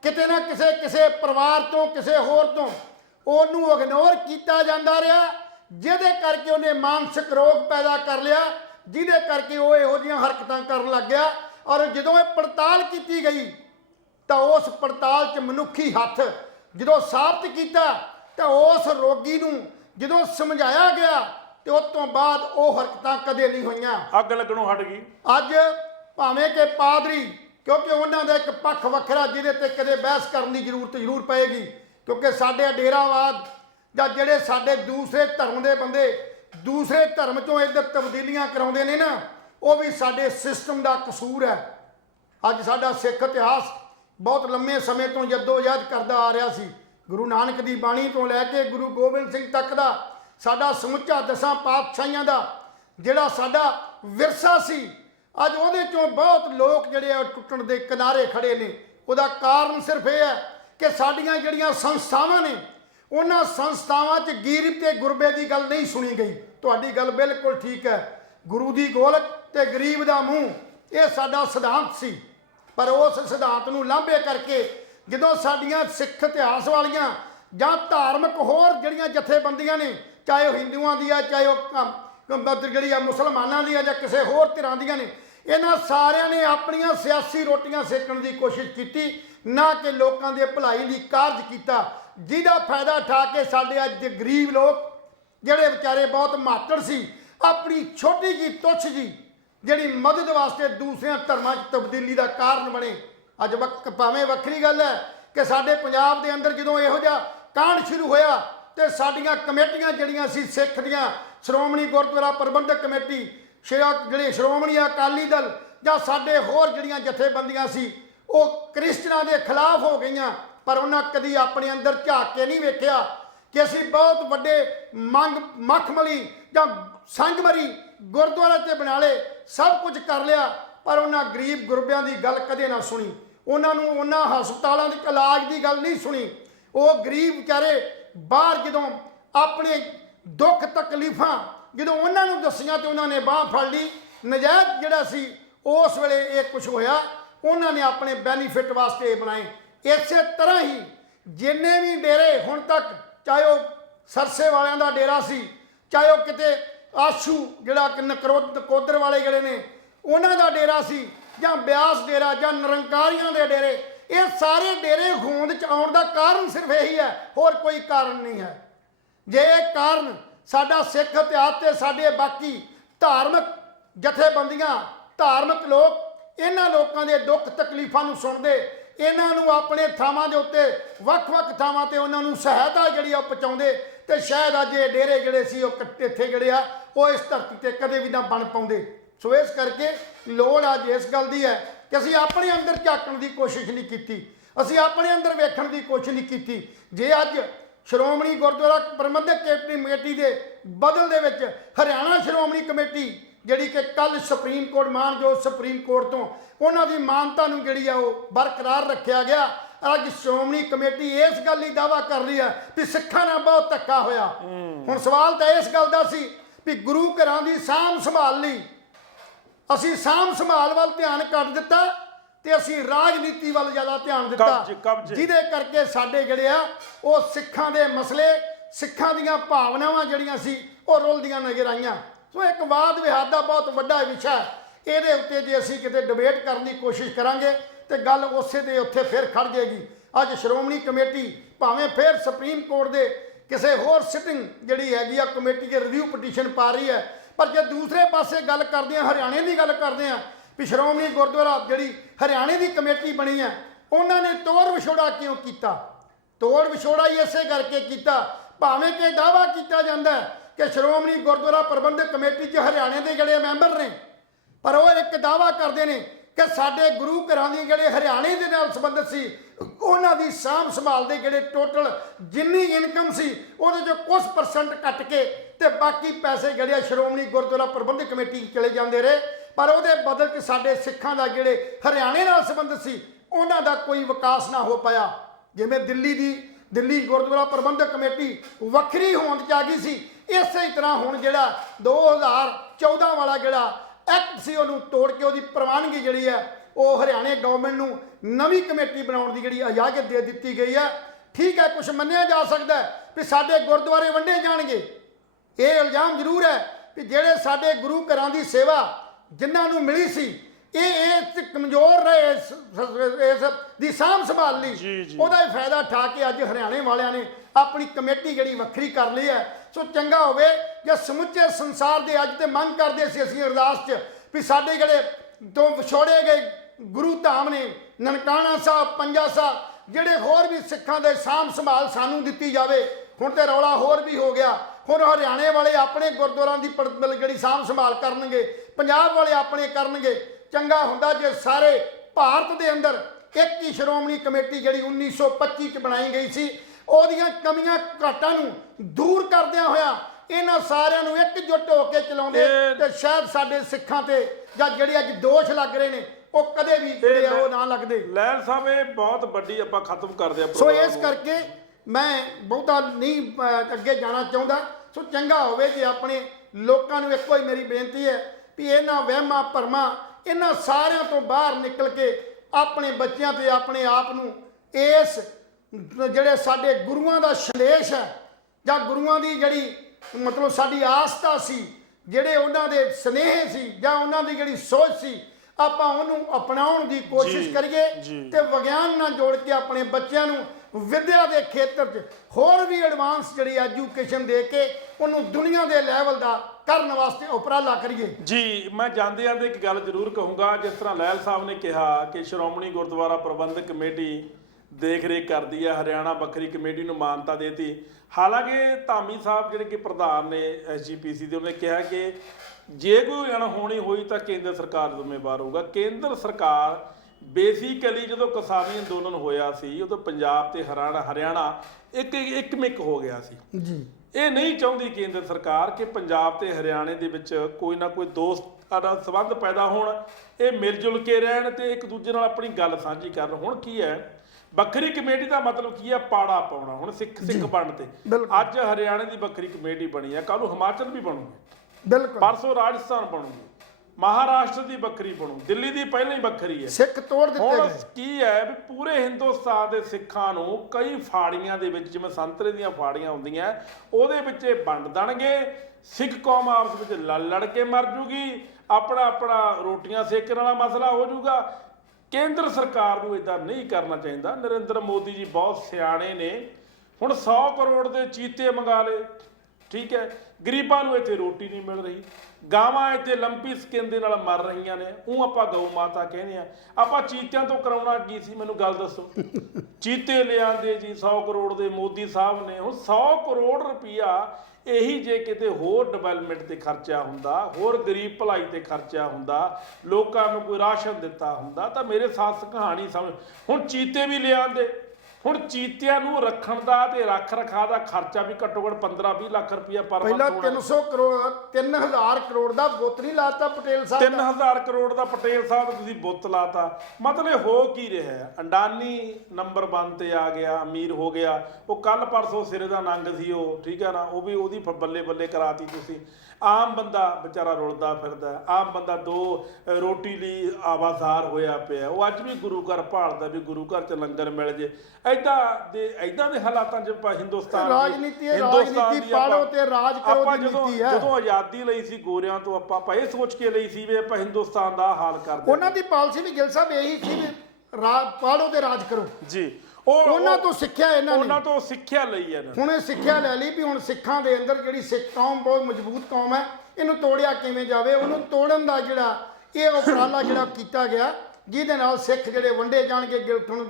ਕਿਤੇ ਨਾ ਕਿਸੇ ਪਰਿਵਾਰ ਤੋਂ, ਕਿਸੇ ਹੋਰ ਤੋਂ ਉਹਨੂੰ ਇਗਨੋਰ ਕੀਤਾ ਜਾਂਦਾ ਰਿਹਾ, ਜਿਹਦੇ ਕਰਕੇ ਉਹਨੇ ਮਾਨਸਿਕ ਰੋਗ ਪੈਦਾ ਕਰ ਲਿਆ, ਜਿਹਦੇ ਕਰਕੇ ਉਹ ਇਹੋ ਜਿਹੀਆਂ ਹਰਕਤਾਂ ਕਰਨ ਲੱਗ ਗਿਆ। ਔਰ ਜਦੋਂ ਇਹ ਪੜਤਾਲ ਕੀਤੀ ਗਈ ਤਾਂ ਉਸ ਪੜਤਾਲ 'ਚ ਮਨੁੱਖੀ ਹੱਥ ਜਦੋਂ ਸਾਬਤ ਕੀਤਾ ਤਾਂ ਉਸ ਰੋਗੀ ਨੂੰ ਜਦੋਂ ਸਮਝਾਇਆ ਗਿਆ ਤੇ ਉਸ ਤੋਂ ਬਾਅਦ ਉਹ ਹਰਕਤਾਂ ਕਦੇ ਨਹੀਂ ਹੋਈਆਂ, ਅੱਗ ਲੱਗਣੋਂ ਹਟ ਗਈ। ਅੱਜ ਭਾਵੇਂ ਕਿ ਪਾਦਰੀ, ਕਿਉਂਕਿ ਉਹਨਾਂ ਦਾ ਇੱਕ ਪੱਖ ਵੱਖਰਾ ਜਿਹਦੇ ਤੇ ਕਦੇ ਬਹਿਸ ਕਰਨ ਦੀ ਜ਼ਰੂਰ ਪਏਗੀ, ਕਿਉਂਕਿ ਸਾਡੇ ਡੇਰਾਵਾਦ ਜਾਂ ਜਿਹੜੇ ਸਾਡੇ ਦੂਸਰੇ ਧਰਮ ਦੇ ਬੰਦੇ ਦੂਸਰੇ ਧਰਮ 'ਚੋਂ ਇੱਧਰ ਤਬਦੀਲੀਆਂ ਕਰਾਉਂਦੇ ਨੇ ਨਾ, ਉਹ ਵੀ ਸਾਡੇ ਸਿਸਟਮ ਦਾ ਕਸੂਰ ਹੈ। ਅੱਜ ਸਾਡਾ ਸਿੱਖ ਇਤਿਹਾਸ ਬਹੁਤ ਲੰਮੇ ਸਮੇਂ ਤੋਂ ਜੱਦੋ-ਜਹਿਦ ਕਰਦਾ ਆ ਰਿਹਾ ਸੀ। ਗੁਰੂ ਨਾਨਕ ਦੀ ਬਾਣੀ ਤੋਂ ਲੈ ਕੇ ਗੁਰੂ ਗੋਬਿੰਦ ਸਿੰਘ ਤੱਕ ਦਾ ਸਾਡਾ ਸਮੁੱਚਾ 10 ਪਾਤਸ਼ਾਹੀਆਂ ਦਾ ਜਿਹੜਾ ਸਾਡਾ ਵਿਰਸਾ ਸੀ, ਅੱਜ ਉਹਦੇ ਚੋਂ ਬਹੁਤ ਲੋਕ ਜਿਹੜੇ ਆ ਟੁੱਟਣ ਦੇ ਕਿਨਾਰੇ ਖੜੇ ਨੇ। ਉਹਦਾ ਕਾਰਨ ਸਿਰਫ ਇਹ ਹੈ ਕਿ ਸਾਡੀਆਂ ਜਿਹੜੀਆਂ ਸੰਸਥਾਵਾਂ ਨੇ ਉਹਨਾਂ ਸੰਸਥਾਵਾਂ 'ਚ ਗਰੀਬ ਤੇ ਗੁਰਬੇ ਦੀ ਗੱਲ ਨਹੀਂ ਸੁਣੀ ਗਈ। ਤੁਹਾਡੀ ਗੱਲ ਬਿਲਕੁਲ ਠੀਕ ਹੈ, ਗੁਰੂ ਦੀ ਗੋਲਕ ਤੇ ਗਰੀਬ ਦਾ ਮੂੰਹ, ਇਹ ਸਾਡਾ ਸਿਧਾਂਤ ਸੀ। ਪਰ ਉਸ ਸਿਧਾਂਤ ਨੂੰ ਲਾਂਭੇ ਕਰਕੇ ਜਦੋਂ ਸਾਡੀਆਂ ਸਿੱਖ ਇਤਿਹਾਸ ਵਾਲੀਆਂ ਜਾਂ ਧਾਰਮਿਕ ਹੋਰ ਜਿਹੜੀਆਂ ਜਥੇਬੰਦੀਆਂ ਨੇ, ਚਾਹੇ ਉਹ ਹਿੰਦੂਆਂ ਦੀ ਆ, ਚਾਹੇ ਉਹ ਜਿਹੜੀ ਆ ਮੁਸਲਮਾਨਾਂ ਦੀ ਆ, ਜਾਂ ਕਿਸੇ ਹੋਰ ਧਿਰਾਂ ਦੀਆਂ ਨੇ, ਇਹਨਾਂ ਸਾਰਿਆਂ ਨੇ ਆਪਣੀਆਂ ਸਿਆਸੀ ਰੋਟੀਆਂ ਸੇਕਣ ਦੀ ਕੋਸ਼ਿਸ਼ ਕੀਤੀ, ਨਾ ਕਿ ਲੋਕਾਂ ਦੇ ਭਲਾਈ ਲਈ ਕਾਰਜ ਕੀਤਾ, ਜਿਹਦਾ ਫਾਇਦਾ ਉਠਾ ਕੇ ਸਾਡੇ ਅੱਜ ਦੇ ਗਰੀਬ ਲੋਕ ਜਿਹੜੇ ਵਿਚਾਰੇ ਬਹੁਤ ਮਾਤੜ ਸੀ, ਆਪਣੀ ਛੋਟੀ ਜਿਹੀ ਤੁੱਛ ਜੀ ਜਿਹੜੀ ਮਦਦ ਵਾਸਤੇ ਦੂਸਰਿਆਂ ਧਰਮਾਂ 'ਚ ਤਬਦੀਲੀ ਦਾ ਕਾਰਨ ਬਣੇ। ਅੱਜ ਭਾਵੇਂ ਵੱਖਰੀ ਗੱਲ ਹੈ ਕਿ ਸਾਡੇ ਪੰਜਾਬ ਦੇ ਅੰਦਰ ਜਦੋਂ ਇਹੋ ਜਿਹਾ ਕਾਂਡ ਸ਼ੁਰੂ ਹੋਇਆ ਤੇ ਸਾਡੀਆਂ ਕਮੇਟੀਆਂ ਜਿਹੜੀਆਂ ਸੀ ਸਿੱਖ ਦੀਆਂ, ਸ਼੍ਰੋਮਣੀ ਗੁਰਦੁਆਰਾ ਪ੍ਰਬੰਧਕ ਕਮੇਟੀ, ਜਿਹੜੇ ਸ਼੍ਰੋਮਣੀ ਅਕਾਲੀ ਦਲ ਜਾਂ ਸਾਡੇ ਹੋਰ ਜਿਹੜੀਆਂ ਜਥੇਬੰਦੀਆਂ ਸੀ, ਉਹ ਕ੍ਰਿਸਚਨਾਂ ਦੇ ਖਿਲਾਫ ਹੋ ਗਈਆਂ। ਪਰ ਉਹਨਾਂ ਕਦੀ ਆਪਣੇ ਅੰਦਰ ਝਾਕ ਕੇ ਨਹੀਂ ਵੇਖਿਆ ਕਿ ਅਸੀਂ ਬਹੁਤ ਵੱਡੇ ਮਖਮਲੀ ਜਾਂ ਸੰਗਮਰੀ ਗੁਰਦੁਆਰੇ ਤੇ ਬਣਾ ਲਏ, ਸਭ ਕੁਝ ਕਰ ਲਿਆ, ਪਰ ਉਹਨਾਂ ਗਰੀਬ ਗੁਰਬਿਆਂ ਦੀ ਗੱਲ ਕਦੇ ਨਾ ਸੁਣੀ। ਉਹਨਾਂ ਨੂੰ ਉਹਨਾਂ ਹਸਪਤਾਲਾਂ ਦੇ ਇਲਾਜ ਦੀ ਗੱਲ ਨਹੀਂ ਸੁਣੀ। ਉਹ ਗਰੀਬ ਵਿਚਾਰੇ ਬਾਹਰ ਜਦੋਂ ਆਪਣੇ ਦੁੱਖ ਤਕਲੀਫਾਂ ਜਦੋਂ ਉਹਨਾਂ ਨੂੰ ਦੱਸੀਆਂ ਤੇ ਉਹਨਾਂ ਨੇ ਬਾਂਹ ਫੜ ਲਈ। ਨਜਾਇਜ਼ ਜਿਹੜਾ ਸੀ ਉਸ ਵੇਲੇ ਇਹ ਕੁਝ ਹੋਇਆ, ਉਹਨਾਂ ਨੇ ਆਪਣੇ ਬੈਨੀਫਿਟ ਵਾਸਤੇ ਇਹ ਬਣਾਏ। ਇਸੇ ਤਰ੍ਹਾਂ ਹੀ ਜਿੰਨੇ ਵੀ ਡੇਰੇ ਹੁਣ ਤੱਕ, ਚਾਹੇ ਉਹ ਸਰਸੇ ਵਾਲਿਆਂ ਦਾ ਡੇਰਾ ਸੀ, ਚਾਹੇ ਉਹ ਕਿਤੇ ਆਸ਼ੂ ਜਿਹੜਾ ਕਿ ਨਕੋਦਰ ਵਾਲੇ ਜਿਹੜੇ ਨੇ ਉਹਨਾਂ ਦਾ ਡੇਰਾ ਸੀ, ਜਾਂ ਬਿਆਸ ਡੇਰਾ, ਜਾਂ ਨਿਰੰਕਾਰੀਆਂ ਦੇ ਡੇਰੇ, ਇਹ ਸਾਰੇ ਡੇਰੇ ਹੋਂਦ 'ਚ ਆਉਣ ਦਾ ਕਾਰਨ ਸਿਰਫ ਇਹੀ ਹੈ, ਹੋਰ ਕੋਈ ਕਾਰਨ ਨਹੀਂ ਹੈ। ਜੇ ਇਹ ਕਾਰਨ ਸਾਡਾ ਸਿੱਖ ਇਤਿਹਾਸ ਤੇ ਸਾਡੇ ਬਾਕੀ ਧਾਰਮਿਕ ਜਥੇਬੰਦੀਆਂ, ਧਾਰਮਿਕ ਲੋਕ ਇਹਨਾਂ ਲੋਕਾਂ ਦੇ ਦੁੱਖ ਤਕਲੀਫਾਂ ਨੂੰ ਸੁਣਦੇ, ਇਹਨਾਂ ਨੂੰ ਆਪਣੇ ਥਾਵਾਂ ਦੇ ਉੱਤੇ ਵੱਖ-ਵੱਖ ਥਾਵਾਂ ਤੇ ਉਹਨਾਂ ਨੂੰ ਸਹਾਇਤਾ ਜਿਹੜੀ ਆ ਪਹੁੰਚਾਉਂਦੇ, ਤੇ ਸ਼ਾਇਦ ਅੱਜ ਇਹ ਡੇਰੇ ਜਿਹੜੇ ਸੀ ਉਹ ਇੱਥੇ ਜਿਹੜੇ ਆ ਉਹ ਇਸ ਧਰਤੀ ਤੇ ਕਦੇ ਵੀ ਨਾ ਬਣ ਪਾਉਂਦੇ। ਸੋ ਇਸ ਕਰਕੇ ਲੋੜ ਅੱਜ ਇਸ ਗੱਲ ਦੀ ਹੈ ਕਿ ਅਸੀਂ ਆਪਣੇ ਅੰਦਰ ਝਾਕਣ ਦੀ ਕੋਸ਼ਿਸ਼ ਨਹੀਂ ਕੀਤੀ, ਅਸੀਂ ਆਪਣੇ ਅੰਦਰ ਵੇਖਣ ਦੀ ਕੋਸ਼ਿਸ਼ ਨਹੀਂ ਕੀਤੀ। ਜੇ ਅੱਜ ਸ਼੍ਰੋਮਣੀ ਗੁਰਦੁਆਰਾ ਪ੍ਰਬੰਧਕ ਕਮੇਟੀ ਦੇ ਬਦਲ ਦੇ ਵਿੱਚ ਹਰਿਆਣਾ ਸ਼੍ਰੋਮਣੀ ਕਮੇਟੀ ਜਿਹੜੀ ਕਿ ਕੱਲ ਸੁਪਰੀਮ ਕੋਰਟ, ਮਾਨਯੋਗ ਸੁਪਰੀਮ ਕੋਰਟ ਤੋਂ ਉਹਨਾਂ ਦੀ ਮਾਨਤਾ ਨੂੰ ਜਿਹੜੀ ਆ ਉਹ ਬਰਕਰਾਰ ਰੱਖਿਆ ਗਿਆ, ਅੱਜ ਸ਼੍ਰੋਮਣੀ ਕਮੇਟੀ ਇਸ ਗੱਲ ਲਈ ਦਾਅਵਾ ਕਰ ਰਹੀ ਹੈ ਕਿ ਸਿੱਖਾਂ ਨਾਲ ਬਹੁਤ ਧੱਕਾ ਹੋਇਆ। ਹੁਣ ਸਵਾਲ ਤਾਂ ਇਸ ਗੱਲ ਦਾ ਸੀ ਵੀ ਗੁਰੂ ਘਰਾਂ ਦੀ ਸਾਂਭ ਸੰਭਾਲ ਲਈ ਅਸੀਂ ਸਾਂਭ ਸੰਭਾਲ ਵੱਲ ਧਿਆਨ ਕੱਢ ਦਿੱਤਾ ਤੇ ਅਸੀਂ ਰਾਜਨੀਤੀ ਵੱਲ ਜ਼ਿਆਦਾ ਧਿਆਨ ਦਿੱਤਾ, ਜਿਹਦੇ ਕਰਕੇ ਸਾਡੇ ਜਿਹੜੇ ਆ ਉਹ ਸਿੱਖਾਂ ਦੇ ਮਸਲੇ, ਸਿੱਖਾਂ ਦੀਆਂ ਭਾਵਨਾਵਾਂ ਜਿਹੜੀਆਂ ਸੀ ਉਹ ਰੁਲਦੀਆਂ ਨਜ਼ਰ ਆਈਆਂ। ਸੋ ਇੱਕ ਵਾਦ ਵਿਵਾਦ ਦਾ ਬਹੁਤ ਵੱਡਾ ਵਿਸ਼ਾ, ਇਹਦੇ ਉੱਤੇ ਜੇ ਅਸੀਂ ਕਿਤੇ ਡਿਬੇਟ ਕਰਨ ਦੀ ਕੋਸ਼ਿਸ਼ ਕਰਾਂਗੇ ਤੇ ਗੱਲ ਉਸੇ ਦੇ ਉੱਥੇ ਫਿਰ ਖੜ ਜਾਏਗੀ। ਅੱਜ ਸ਼੍ਰੋਮਣੀ ਕਮੇਟੀ ਭਾਵੇਂ ਫਿਰ ਸੁਪਰੀਮ ਕੋਰਟ ਦੇ ਕਿਸੇ ਹੋਰ ਸਿਟਿੰਗ ਜਿਹੜੀ ਹੈਗੀ ਆ ਕਮੇਟੀ ਦੇ ਰਿਵਿਊ ਪਟੀਸ਼ਨ ਪਾ ਰਹੀ ਹੈ, ਪਰ ਜੇ ਦੂਸਰੇ ਪਾਸੇ ਗੱਲ ਕਰਦੇ ਆ, ਹਰਿਆਣੇ ਦੀ ਗੱਲ ਕਰਦੇ ਆ ਵੀ ਸ਼੍ਰੋਮਣੀ ਗੁਰਦੁਆਰਾ ਜਿਹੜੀ ਹਰਿਆਣੇ ਦੀ ਕਮੇਟੀ ਬਣੀ ਹੈ, ਉਹਨਾਂ ਨੇ ਤੋੜ ਵਿਛੋੜਾ ਕਿਉਂ ਕੀਤਾ? ਤੋੜ ਵਿਛੋੜਾ ਹੀ ਇਸੇ ਕਰਕੇ ਕੀਤਾ, ਭਾਵੇਂ ਕਿ ਦਾਅਵਾ ਕੀਤਾ ਜਾਂਦਾ ਕਿ ਸ਼੍ਰੋਮਣੀ ਗੁਰਦੁਆਰਾ ਪ੍ਰਬੰਧਕ ਕਮੇਟੀ 'ਚ ਹਰਿਆਣੇ ਦੇ ਜਿਹੜੇ ਮੈਂਬਰ ਨੇ, ਪਰ ਉਹ ਇੱਕ ਦਾਅਵਾ ਕਰਦੇ ਨੇ ਕਿ ਸਾਡੇ ਗੁਰੂ ਘਰਾਂ ਦੀ ਜਿਹੜੇ ਹਰਿਆਣੇ ਦੇ ਨਾਲ ਸੰਬੰਧਿਤ ਸੀ ਉਹਨਾਂ ਦੀ ਸਾਂਭ ਸੰਭਾਲ ਦੇ ਜਿਹੜੇ ਟੋਟਲ ਜਿੰਨੀ ਇਨਕਮ ਸੀ ਉਹਦੇ 'ਚੋਂ ਕੁਝ ਪਰਸੈਂਟ ਕੱਟ ਕੇ ਤੇ ਬਾਕੀ ਪੈਸੇ ਜਿਹੜੇ ਸ਼੍ਰੋਮਣੀ ਗੁਰਦੁਆਰਾ ਪ੍ਰਬੰਧਕ ਕਮੇਟੀ ਚਲੇ ਜਾਂਦੇ ਰਹੇ, ਪਰ ਉਹਦੇ ਬਦਲ 'ਚ ਸਾਡੇ ਸਿੱਖਾਂ ਦਾ ਜਿਹੜੇ ਹਰਿਆਣੇ ਨਾਲ ਸੰਬੰਧਿਤ ਸੀ ਉਹਨਾਂ ਦਾ ਕੋਈ ਵਿਕਾਸ ਨਾ ਹੋ ਪਾਇਆ। ਜਿਵੇਂ ਦਿੱਲੀ ਗੁਰਦੁਆਰਾ ਪ੍ਰਬੰਧਕ ਕਮੇਟੀ ਵੱਖਰੀ ਹੋਂਦ 'ਚ ਆ ਗਈ ਸੀ, ਇਸੇ ਹੀ ਤਰ੍ਹਾਂ ਹੁਣ ਜਿਹੜਾ 2014 ਵਾਲਾ ਜਿਹੜਾ ਐਕਟ ਸੀ ਉਹਨੂੰ ਤੋੜ ਕੇ ਉਹਦੀ ਪ੍ਰਵਾਨਗੀ ਜਿਹੜੀ ਹੈ ਉਹ ਹਰਿਆਣੇ ਗਵਰਨਮੈਂਟ ਨੂੰ ਨਵੀਂ ਕਮੇਟੀ ਬਣਾਉਣ ਦੀ ਜਿਹੜੀ ਇਜਾਜ਼ਤ ਦੇ ਦਿੱਤੀ ਗਈ ਹੈ। ਠੀਕ ਹੈ, ਕੁਝ ਮੰਨਿਆ ਜਾ ਸਕਦਾ ਹੈ ਵੀ ਸਾਡੇ ਗੁਰਦੁਆਰੇ ਵੰਡੇ ਜਾਣਗੇ, ਇਹ ਇਲਜ਼ਾਮ ਜ਼ਰੂਰ ਹੈ ਕਿ ਜਿਹੜੇ ਸਾਡੇ ਗੁਰੂ ਘਰਾਂ ਦੀ ਸੇਵਾ ਜਿਨ੍ਹਾਂ ਨੂੰ ਮਿਲੀ ਸੀ ਇਹ ਕਮਜ਼ੋਰ ਰਹੇ ਇਸ ਦੀ ਸਾਂਭ ਸੰਭਾਲ ਲਈ, ਉਹਦਾ ਹੀ ਫਾਇਦਾ ਉਠਾ ਕੇ ਅੱਜ ਹਰਿਆਣੇ ਵਾਲਿਆਂ ਨੇ ਆਪਣੀ ਕਮੇਟੀ ਜਿਹੜੀ ਵੱਖਰੀ ਕਰ ਲਈ ਹੈ। ਸੋ ਚੰਗਾ ਹੋਵੇ ਜੇ ਸਮੁੱਚੇ ਸੰਸਾਰ ਦੇ ਅੱਜ ਤੇ ਮੰਗ ਕਰਦੇ ਸੀ ਅਸੀਂ ਅਰਦਾਸ 'ਚ ਵੀ ਸਾਡੇ ਜਿਹੜੇ ਤੋਂ ਵਿਛੋੜੇ ਗਏ ਗੁਰੂ ਧਾਮ ਨੇ, ਨਨਕਾਣਾ ਸਾਹਿਬ, ਪੰਜਾ ਸਾਹਿਬ, ਜਿਹੜੇ ਹੋਰ ਵੀ ਸਿੱਖਾਂ ਦੇ ਸਾਂਭ ਸੰਭਾਲ ਸਾਨੂੰ ਦਿੱਤੀ ਜਾਵੇ। ਹੁਣ ਤੇ ਰੌਲਾ ਹੋਰ ਵੀ ਹੋ ਗਿਆ, ਹੁਣ ਹਰਿਆਣੇ ਵਾਲੇ ਆਪਣੇ ਗੁਰਦੁਆਰਾਂ ਦੀ ਜਿਹੜੀ ਸਾਂਭ ਸੰਭਾਲ ਕਰਨਗੇ, ਪੰਜਾਬ ਵਾਲੇ ਆਪਣੇ ਕਰਨਗੇ। ਚੰਗਾ ਹੁੰਦਾ ਜੇ ਸਾਰੇ ਭਾਰਤ ਦੇ ਅੰਦਰ ਇੱਕ ਹੀ ਸ਼੍ਰੋਮਣੀ ਕਮੇਟੀ ਜਿਹੜੀ 1925 'ਚ ਬਣਾਈ ਗਈ ਸੀ ਉਹਦੀਆਂ ਕਮੀਆਂ ਘਾਟਾਂ ਨੂੰ ਦੂਰ ਕਰਦਿਆਂ ਹੋਇਆ ਇਹਨਾਂ ਸਾਰਿਆਂ ਨੂੰ ਇਕਜੁੱਟ ਹੋ ਕੇ ਚਲਾਉਂਦੇ ਤੇ ਸ਼ਾਇਦ ਸਾਡੇ ਸਿੱਖਾਂ ਤੇ ਜਾਂ ਜਿਹੜੇ ਅੱਜ ਦੋਸ਼ ਲੱਗ ਰਹੇ ਨੇ ਉਹ ਕਦੇ ਵੀ ਜਿਹੜੇ ਆ ਉਹ ਨਾ ਲੱਗਦੇ। ਲਹਿਲ ਸਾਹਿਬ ਇਹ ਬਹੁਤ ਵੱਡੀ ਆਪਾਂ ਖਤਮ ਕਰਦੇ ਆ ਸੋ ਇਸ ਕਰਕੇ ਮੈਂ ਬਹੁਤਾ ਨਹੀਂ ਅੱਗੇ ਜਾਣਾ ਚਾਹੁੰਦਾ। ਸੋ ਚੰਗਾ ਹੋਵੇ ਜੇ ਆਪਣੇ ਲੋਕਾਂ ਨੂੰ ਇੱਕੋ ਹੀ ਮੇਰੀ ਬੇਨਤੀ ਹੈ ਵੀ ਇਹਨਾਂ ਵਹਿਮਾਂ ਭਰਮਾਂ ਇਹਨਾਂ ਸਾਰਿਆਂ ਤੋਂ ਬਾਹਰ ਨਿਕਲ ਕੇ ਆਪਣੇ ਬੱਚਿਆਂ ਤੇ ਆਪਣੇ ਆਪ ਨੂੰ ਇਸ ਜਿਹੜੇ ਸਾਡੇ ਗੁਰੂਆਂ ਦਾ ਸੰਦੇਸ਼ ਹੈ ਜਾਂ ਗੁਰੂਆਂ ਦੀ ਜਿਹੜੀ ਮਤਲਬ ਸਾਡੀ ਆਸਥਾ ਸੀ, ਜਿਹੜੇ ਉਹਨਾਂ ਦੇ ਸਨੇਹ ਸੀ ਜਾਂ ਉਹਨਾਂ ਦੀ ਜਿਹੜੀ ਸੋਚ ਸੀ, ਆਪਾਂ ਉਹਨੂੰ ਅਪਣਾਉਣ ਦੀ ਕੋਸ਼ਿਸ਼ ਕਰੀਏ ਤੇ ਵਿਗਿਆਨ ਨਾਲ ਜੋੜ ਕੇ ਆਪਣੇ ਬੱਚਿਆਂ ਨੂੰ ਵਿਦਿਆ ਦੇ ਖੇਤਰ 'ਚ ਹੋਰ ਵੀ ਐਡਵਾਂਸ ਜਿਹੜੀ ਐਜੂਕੇਸ਼ਨ ਦੇ ਕੇ ਉਹਨੂੰ ਦੁਨੀਆ ਦੇ ਲੈਵਲ ਦਾ ਕਰਨ ਵਾਸਤੇ ਉਪਰਾਲਾ ਕਰੀਏ। ਜੀ ਮੈਂ ਜਾਂਦੇ ਆਂਦੇ ਇੱਕ ਗੱਲ ਜ਼ਰੂਰ ਕਹੂੰਗਾ, ਜਿਸ ਤਰ੍ਹਾਂ ਲਹਿਲ ਸਾਹਿਬ ਨੇ ਕਿਹਾ ਕਿ ਸ਼੍ਰੋਮਣੀ ਗੁਰਦੁਆਰਾ ਪ੍ਰਬੰਧਕ ਕਮੇਟੀ ਦੇਖ ਰੇਖ ਕਰਦੀ ਹੈ, ਹਰਿਆਣਾ ਵੱਖਰੀ ਕਮੇਟੀ ਨੂੰ ਮਾਨਤਾ ਦੇਤੀ। ਹਾਲਾਂਕਿ ਧਾਮੀ ਸਾਹਿਬ ਜਿਹੜੇ ਕਿ ਪ੍ਰਧਾਨ ਨੇ SGPC ਦੇ, ਉਹਨੇ ਕਿਹਾ ਕਿ ਜੇ ਕੋਈ ਅਣਹੋਣੀ ਹੋਈ ਤਾਂ ਕੇਂਦਰ ਸਰਕਾਰ ਜ਼ਿੰਮੇਵਾਰ ਹੋਊਗਾ। ਕੇਂਦਰ ਸਰਕਾਰ ਬੇਸਿਕਲੀ ਜਦੋਂ ਕਿਸਾਨੀ ਅੰਦੋਲਨ ਹੋਇਆ ਸੀ ਉਦੋਂ ਪੰਜਾਬ ਤੇ ਹਰਿਆਣਾ ਇੱਕਮਿਕ ਹੋ ਗਿਆ ਸੀ ਜੀ। ਇਹ ਨਹੀਂ ਚਾਹੁੰਦੀ ਕੇਂਦਰ ਸਰਕਾਰ ਕਿ ਪੰਜਾਬ ਤੇ ਹਰਿਆਣੇ ਦੇ ਵਿੱਚ ਕੋਈ ਨਾ ਕੋਈ ਦੋਸਤਾਂ ਦਾ ਸੰਬੰਧ ਪੈਦਾ ਹੋਣ, ਇਹ ਮਿਲ ਜੁਲ ਕੇ ਰਹਿਣ ਤੇ ਇੱਕ ਦੂਜੇ ਨਾਲ ਆਪਣੀ ਗੱਲ ਸਾਂਝੀ ਕਰਨ। ਹੁਣ ਕੀ ਹੈ, ਵੱਖਰੀ ਕਮੇਟੀ ਦਾ ਮਤਲਬ ਕੀ ਹੈ, ਪਾੜਾ ਪਾਉਣਾ। ਹੁਣ ਸਿੱਖ ਬਣ ਤੇ ਅੱਜ ਹਰਿਆਣੇ ਦੀ ਵੱਖਰੀ ਕਮੇਟੀ ਬਣੀ ਹੈ, ਕੱਲ ਨੂੰ ਹਿਮਾਚਲ ਵੀ ਬਣੂਗੀ, ਬਿਲਕੁਲ ਪਰਸੋਂ ਰਾਜਸਥਾਨ ਬਣੂਗੀ, ਮਹਾਰਾਸ਼ਟਰ ਦੀ ਵੱਖਰੀ ਬਣੂ, ਦਿੱਲੀ ਦੀ ਪਹਿਲਾਂ ਹੀ ਵੱਖਰੀ ਹੈ। ਸਿੱਖ ਤੋੜ ਦਿੱਤੇ ਹੁਣ ਗਏ। ਕੀ ਹੈ ਵੀ ਪੂਰੇ ਹਿੰਦੁਸਤਾਨ ਦੇ ਸਿੱਖਾਂ ਨੂੰ ਕਈ ਫਾੜੀਆਂ ਦੇ ਵਿੱਚ, ਜਿਵੇਂ ਸੰਤਰੇ ਦੀਆਂ ਫਾੜੀਆਂ ਹੁੰਦੀਆਂ, ਉਹਦੇ ਵਿੱਚ ਇਹ ਵੰਡ ਦੇਣਗੇ। ਸਿੱਖ ਕੌਮ ਆਪਸ ਵਿੱਚ ਲੜ ਕੇ ਮਰ ਜੂਗੀ, ਆਪਣਾ ਰੋਟੀਆਂ ਸੇਕਣ ਵਾਲਾ ਮਸਲਾ ਹੋ ਜਾਊਗਾ। ਕੇਂਦਰ ਸਰਕਾਰ ਨੂੰ ਇਦਾਂ ਨਹੀਂ ਕਰਨਾ ਚਾਹੀਦਾ। ਨਰਿੰਦਰ ਮੋਦੀ ਜੀ ਬਹੁਤ ਸਿਆਣੇ ਨੇ। ਹੁਣ 100 ਕਰੋੜ ਦੇ ਚੀਤੇ ਮੰਗਾ ਲਏ, ਠੀਕ ਹੈ, ਗਰੀਬਾਂ ਨੂੰ ਇੱਥੇ ਰੋਟੀ ਨਹੀਂ ਮਿਲ ਰਹੀ, ਗਾਵਾਂ ਇੱਥੇ ਲੰਪੀ ਸਕਿਨ ਦੇ ਨਾਲ ਮਰ ਰਹੀਆਂ ਨੇ। ਉਹ ਆਪਾਂ ਗਊ ਮਾਤਾ ਕਹਿੰਦੇ ਆ, ਆਪਾਂ ਚੀਤਿਆਂ ਤੋਂ ਕਰਾਉਣਾ ਕੀ ਸੀ, ਮੈਨੂੰ ਗੱਲ ਦੱਸੋ। ਚੀਤੇ ਲਿਆਂਦੇ ਜੀ 100 ਕਰੋੜ ਦੇ ਮੋਦੀ ਸਾਹਿਬ ਨੇ। ਹੁਣ 100 ਕਰੋੜ ਰੁਪਈਆ ਇਹੀ ਜੇ ਕਿਤੇ ਹੋਰ ਡਿਵੈਲਪਮੈਂਟ ਤੇ ਖਰਚਾ ਹੁੰਦਾ, ਹੋਰ ਗਰੀਬ ਭਲਾਈ ਤੇ ਖਰਚਾ ਹੁੰਦਾ, ਲੋਕਾਂ ਨੂੰ ਕੋਈ ਰਾਸ਼ਨ ਦਿੱਤਾ ਹੁੰਦਾ ਤਾਂ ਮੇਰੇ ਸਾਥ ਕਹਾਣੀ ਸਮਝ। ਹੁਣ ਚੀਤੇ ਵੀ ਲਿਆਂਦੇ, ਹੁਣ ਚੀਤਿਆਂ ਨੂੰ ਰੱਖਣ ਦਾ ਤੇ ਰੱਖ ਰਖਾ ਦਾ ਖਰਚਾ ਵੀ ਘੱਟੋ ਘੱਟ 15-20 ਲੱਖ ਰੁਪਇਆ ਪਰ ਪਹਿਲਾਂ 300 ਕਰੋੜ 3000 ਕਰੋੜ ਦਾ ਬੁੱਤ ਨਹੀਂ ਲਾਤਾ ਪਟੇਲ ਸਾਹਿਬ। 3000 ਕਰੋੜ ਦਾ ਪਟੇਲ ਸਾਹਿਬ ਤੁਸੀਂ ਬੁੱਤ ਲਾਤਾ। ਮਤਲਬ ਹੋ ਕੀ ਰਿਹਾ ਹੈ, ਅੰਡਾਨੀ ਨੰਬਰ 1 ਤੇ ਆ ਗਿਆ, ਅਮੀਰ ਹੋ ਗਿਆ। ਉਹ ਕੱਲ ਪਰਸੋਂ ਸਿਰੇ ਦਾ ਨੰਗ ਸੀ ਉਹ, ਠੀਕ ਹੈ ਨਾ, ਉਹ ਵੀ ਉਹਦੀ ਬੱਲੇ ਬੱਲੇ ਕਰਾਤੀ ਤੁਸੀਂ। ਆਮ ਬੰਦਾ ਵਿਚਾਰਾ ਰੁਲਦਾ ਫਿਰਦਾ, ਆਮ ਬੰਦਾ 2 ਰੋਟੀ ਲਈ ਆਵਾਜ਼ਾਰ ਹੋਇਆ ਪਿਆ। ਉਹ ਅੱਜ ਵੀ ਗੁਰੂ ਘਰ ਭਾਲਦਾ ਵੀ ਗੁਰੂ ਘਰ 'ਚ ਲੰਗਰ ਮਿਲ ਜੇ। ਏਦਾਂ ਦੇ ਹਾਲਾਤਾਂ 'ਚ ਹਿੰਦੁਸਤਾਨ ਰਾਜਨੀਤੀ ਪਾੜੋ ਤੇ ਰਾਜ ਕਰੋ ਦੀ ਨੀਤੀ ਹੈ। ਜਦੋਂ ਆਜ਼ਾਦੀ ਲਈ ਸੀ ਗੋਰਿਆਂ ਤੋਂ, ਆਪਾਂ ਇਹ ਸੋਚ ਕੇ ਲਈ ਸੀ ਵੀ ਆਪਾਂ ਹਿੰਦੁਸਤਾਨ ਦਾ ਹਾਲ ਕਰਦੇ। ਉਹਨਾਂ ਦੀ ਪਾਲਿਸੀ ਵੀ ਗਿੱਲ ਸਾਹਿਬ ਇਹੀ ਸੀ ਵੀ ਪਾੜੋ ਤੇ ਰਾਜ ਕਰੋ ਜੀ। ਉਹਨਾਂ ਤੋਂ ਸਿੱਖਿਆ ਇਹਨਾਂ ਨੇ, ਉਹਨਾਂ ਤੋਂ ਸਿੱਖਿਆ ਲਈ ਹੈ। ਹੁਣ ਇਹ ਸਿੱਖਿਆ ਲੈ ਲਈ ਵੀ ਹੁਣ ਸਿੱਖਾਂ ਦੇ ਅੰਦਰ ਜਿਹੜੀ ਸਿੱਖ ਕੌਮ ਬਹੁਤ ਮਜ਼ਬੂਤ ਕੌਮ ਹੈ, ਇਹਨੂੰ ਤੋੜਿਆ ਕਿਵੇਂ ਜਾਵੇ। ਉਹਨੂੰ ਤੋੜਨ ਦਾ ਜਿਹੜਾ ਇਹ ਉਪਰਾਲਾ ਜਿਹੜਾ ਕੀਤਾ ਗਿਆ, ਜਿਹਦੇ ਨਾਲ ਸਿੱਖ ਜਿਹੜੇ ਵੰਡੇ ਜਾਣਗੇ,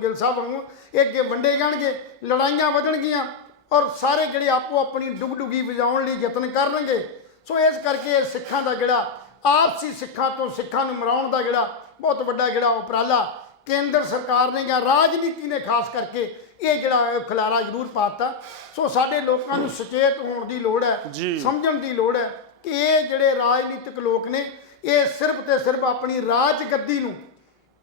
ਗਿੱਲ ਸਾਹਿਬ ਵਾਂਗੂ ਇਹ ਅੱਗੇ ਵੰਡੇ ਜਾਣਗੇ, ਲੜਾਈਆਂ ਵਧਣਗੀਆਂ ਔਰ ਸਾਰੇ ਜਿਹੜੇ ਆਪੋ ਆਪਣੀ ਡੁਗਡੁਗੀ ਵਜਾਉਣ ਲਈ ਯਤਨ ਕਰਨਗੇ। ਸੋ ਇਸ ਕਰਕੇ ਇਹ ਸਿੱਖਾਂ ਦਾ ਜਿਹੜਾ ਆਪਸੀ ਸਿੱਖਾਂ ਤੋਂ ਸਿੱਖਾਂ ਨੂੰ ਮਰਾਉਣ ਦਾ ਜਿਹੜਾ ਬਹੁਤ ਵੱਡਾ ਜਿਹੜਾ ਉਪਰਾਲਾ ਕੇਂਦਰ ਸਰਕਾਰ ਨੇ ਜਾਂ ਰਾਜਨੀਤੀ ਨੇ ਖਾਸ ਕਰਕੇ ਇਹ ਜਿਹੜਾ ਖਿਲਾਰਾ ਜ਼ਰੂਰ ਪਾਤਾ। ਸੋ ਸਾਡੇ ਲੋਕਾਂ ਨੂੰ ਸੁਚੇਤ ਹੋਣ ਦੀ ਲੋੜ ਹੈ, ਸਮਝਣ ਦੀ ਲੋੜ ਹੈ ਕਿ ਇਹ ਜਿਹੜੇ ਰਾਜਨੀਤਿਕ ਲੋਕ ਨੇ ਇਹ ਸਿਰਫ ਤੇ ਸਿਰਫ ਆਪਣੀ ਰਾਜ ਗੱਦੀ ਨੂੰ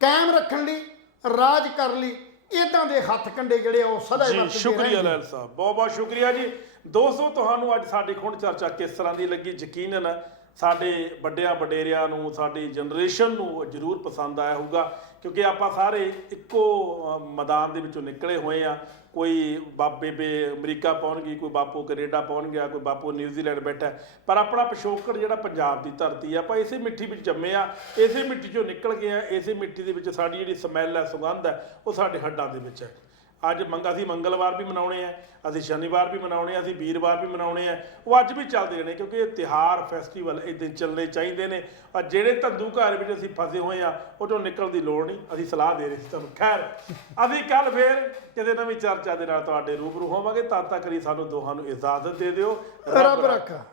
ਕਾਇਮ ਰੱਖਣ ਲਈ, ਰਾਜ ਕਰਨ ਲਈ ਇਦਾਂ ਦੇ ਹੱਥ ਕੰਡੇ ਜਿਹੜੇ ਉਹ ਸਦਾ ਹੀ ਵਰਤਦੇ। ਸ਼ੁਕਰੀਆ ਲਹਿਲ ਸਾਹਿਬ, ਬਹੁਤ ਬਹੁਤ ਸ਼ੁਕਰੀਆ ਜੀ। ਦੋਸਤੋ ਤੁਹਾਨੂੰ ਅੱਜ ਸਾਡੀ ਖੁੰਡ ਚਰਚਾ ਕਿਸ ਤਰ੍ਹਾਂ ਦੀ ਲੱਗੀ, ਯਕੀਨਨ ਸਾਡੇ ਵੱਡਿਆਂ ਵਡੇਰਿਆਂ ਨੂੰ, ਸਾਡੀ ਜਨਰੇਸ਼ਨ ਨੂੰ ਜ਼ਰੂਰ ਪਸੰਦ ਆਇਆ ਹੋਊਗਾ, ਕਿਉਂਕਿ ਆਪਾਂ ਸਾਰੇ ਇੱਕੋ ਮੈਦਾਨ ਦੇ ਵਿੱਚੋਂ ਨਿਕਲੇ ਹੋਏ ਆ। ਕੋਈ ਬੇਬੇ ਅਮਰੀਕਾ ਪਹੁੰਚ ਗਈ, ਕੋਈ ਬਾਪੂ ਕੈਨੇਡਾ ਪਹੁੰਚ ਗਿਆ, ਕੋਈ ਬਾਪੂ ਨਿਊਜ਼ੀਲੈਂਡ ਬੈਠਾ, ਪਰ ਆਪਣਾ ਪਿਛੋਕੜ ਜਿਹੜਾ ਪੰਜਾਬ ਦੀ ਧਰਤੀ ਆ, ਆਪਾਂ ਇਸੇ ਮਿੱਟੀ ਵਿੱਚ ਜੰਮੇ ਆ, ਇਸੇ ਮਿੱਟੀ 'ਚੋਂ ਨਿਕਲ ਗਏ ਆ। ਇਸੇ ਮਿੱਟੀ ਦੇ ਵਿੱਚ ਸਾਡੀ ਜਿਹੜੀ ਸਮੈਲ ਹੈ, ਸੁਗੰਧ ਹੈ, ਉਹ ਸਾਡੇ ਹੱਡਾਂ ਦੇ ਵਿੱਚ ਹੈ। ਅੱਜ ਅਸੀਂ ਮੰਗਲਵਾਰ ਵੀ ਮਨਾਉਣੇ ਆ, ਅਸੀਂ ਸ਼ਨੀਵਾਰ ਵੀ ਮਨਾਉਣੇ ਆ, ਅਸੀਂ ਵੀਰਵਾਰ ਵੀ ਮਨਾਉਣੇ ਆ, ਉਹ ਅੱਜ ਵੀ ਚੱਲਦੇ ਨੇ, ਕਿਉਂਕਿ ਇਹ ਤਿਉਹਾਰ ਫੈਸਟੀਵਲ ਇੱਦਾਂ ਚੱਲਣੇ ਚਾਹੀਦੇ ਨੇ। ਔਰ ਜਿਹੜੇ ਧੰਦੂ ਘਰ ਵਿੱਚ ਅਸੀਂ ਫਸੇ ਹੋਏ ਆ, ਉਹ 'ਚੋਂ ਨਿਕਲਣ ਦੀ ਲੋੜ ਨਹੀਂ। ਅਸੀਂ ਸਲਾਹ ਦੇ ਰਹੇ ਸੀ ਤੁਹਾਨੂੰ। ਖੈਰ, ਅਸੀਂ ਕੱਲ ਫੇਰ ਕਿਸੇ ਨਵੀਂ ਚਰਚਾ ਦੇ ਨਾਲ ਤੁਹਾਡੇ ਰੂਬਰੂ ਹੋਵਾਂਗੇ। ਤਦ ਤੱਕ ਲਈ ਸਾਨੂੰ ਦੋਹਾਂ ਨੂੰ ਇਜਾਜ਼ਤ ਦੇ ਦਿਓ। ਰੱਬ ਰੱਖਾ।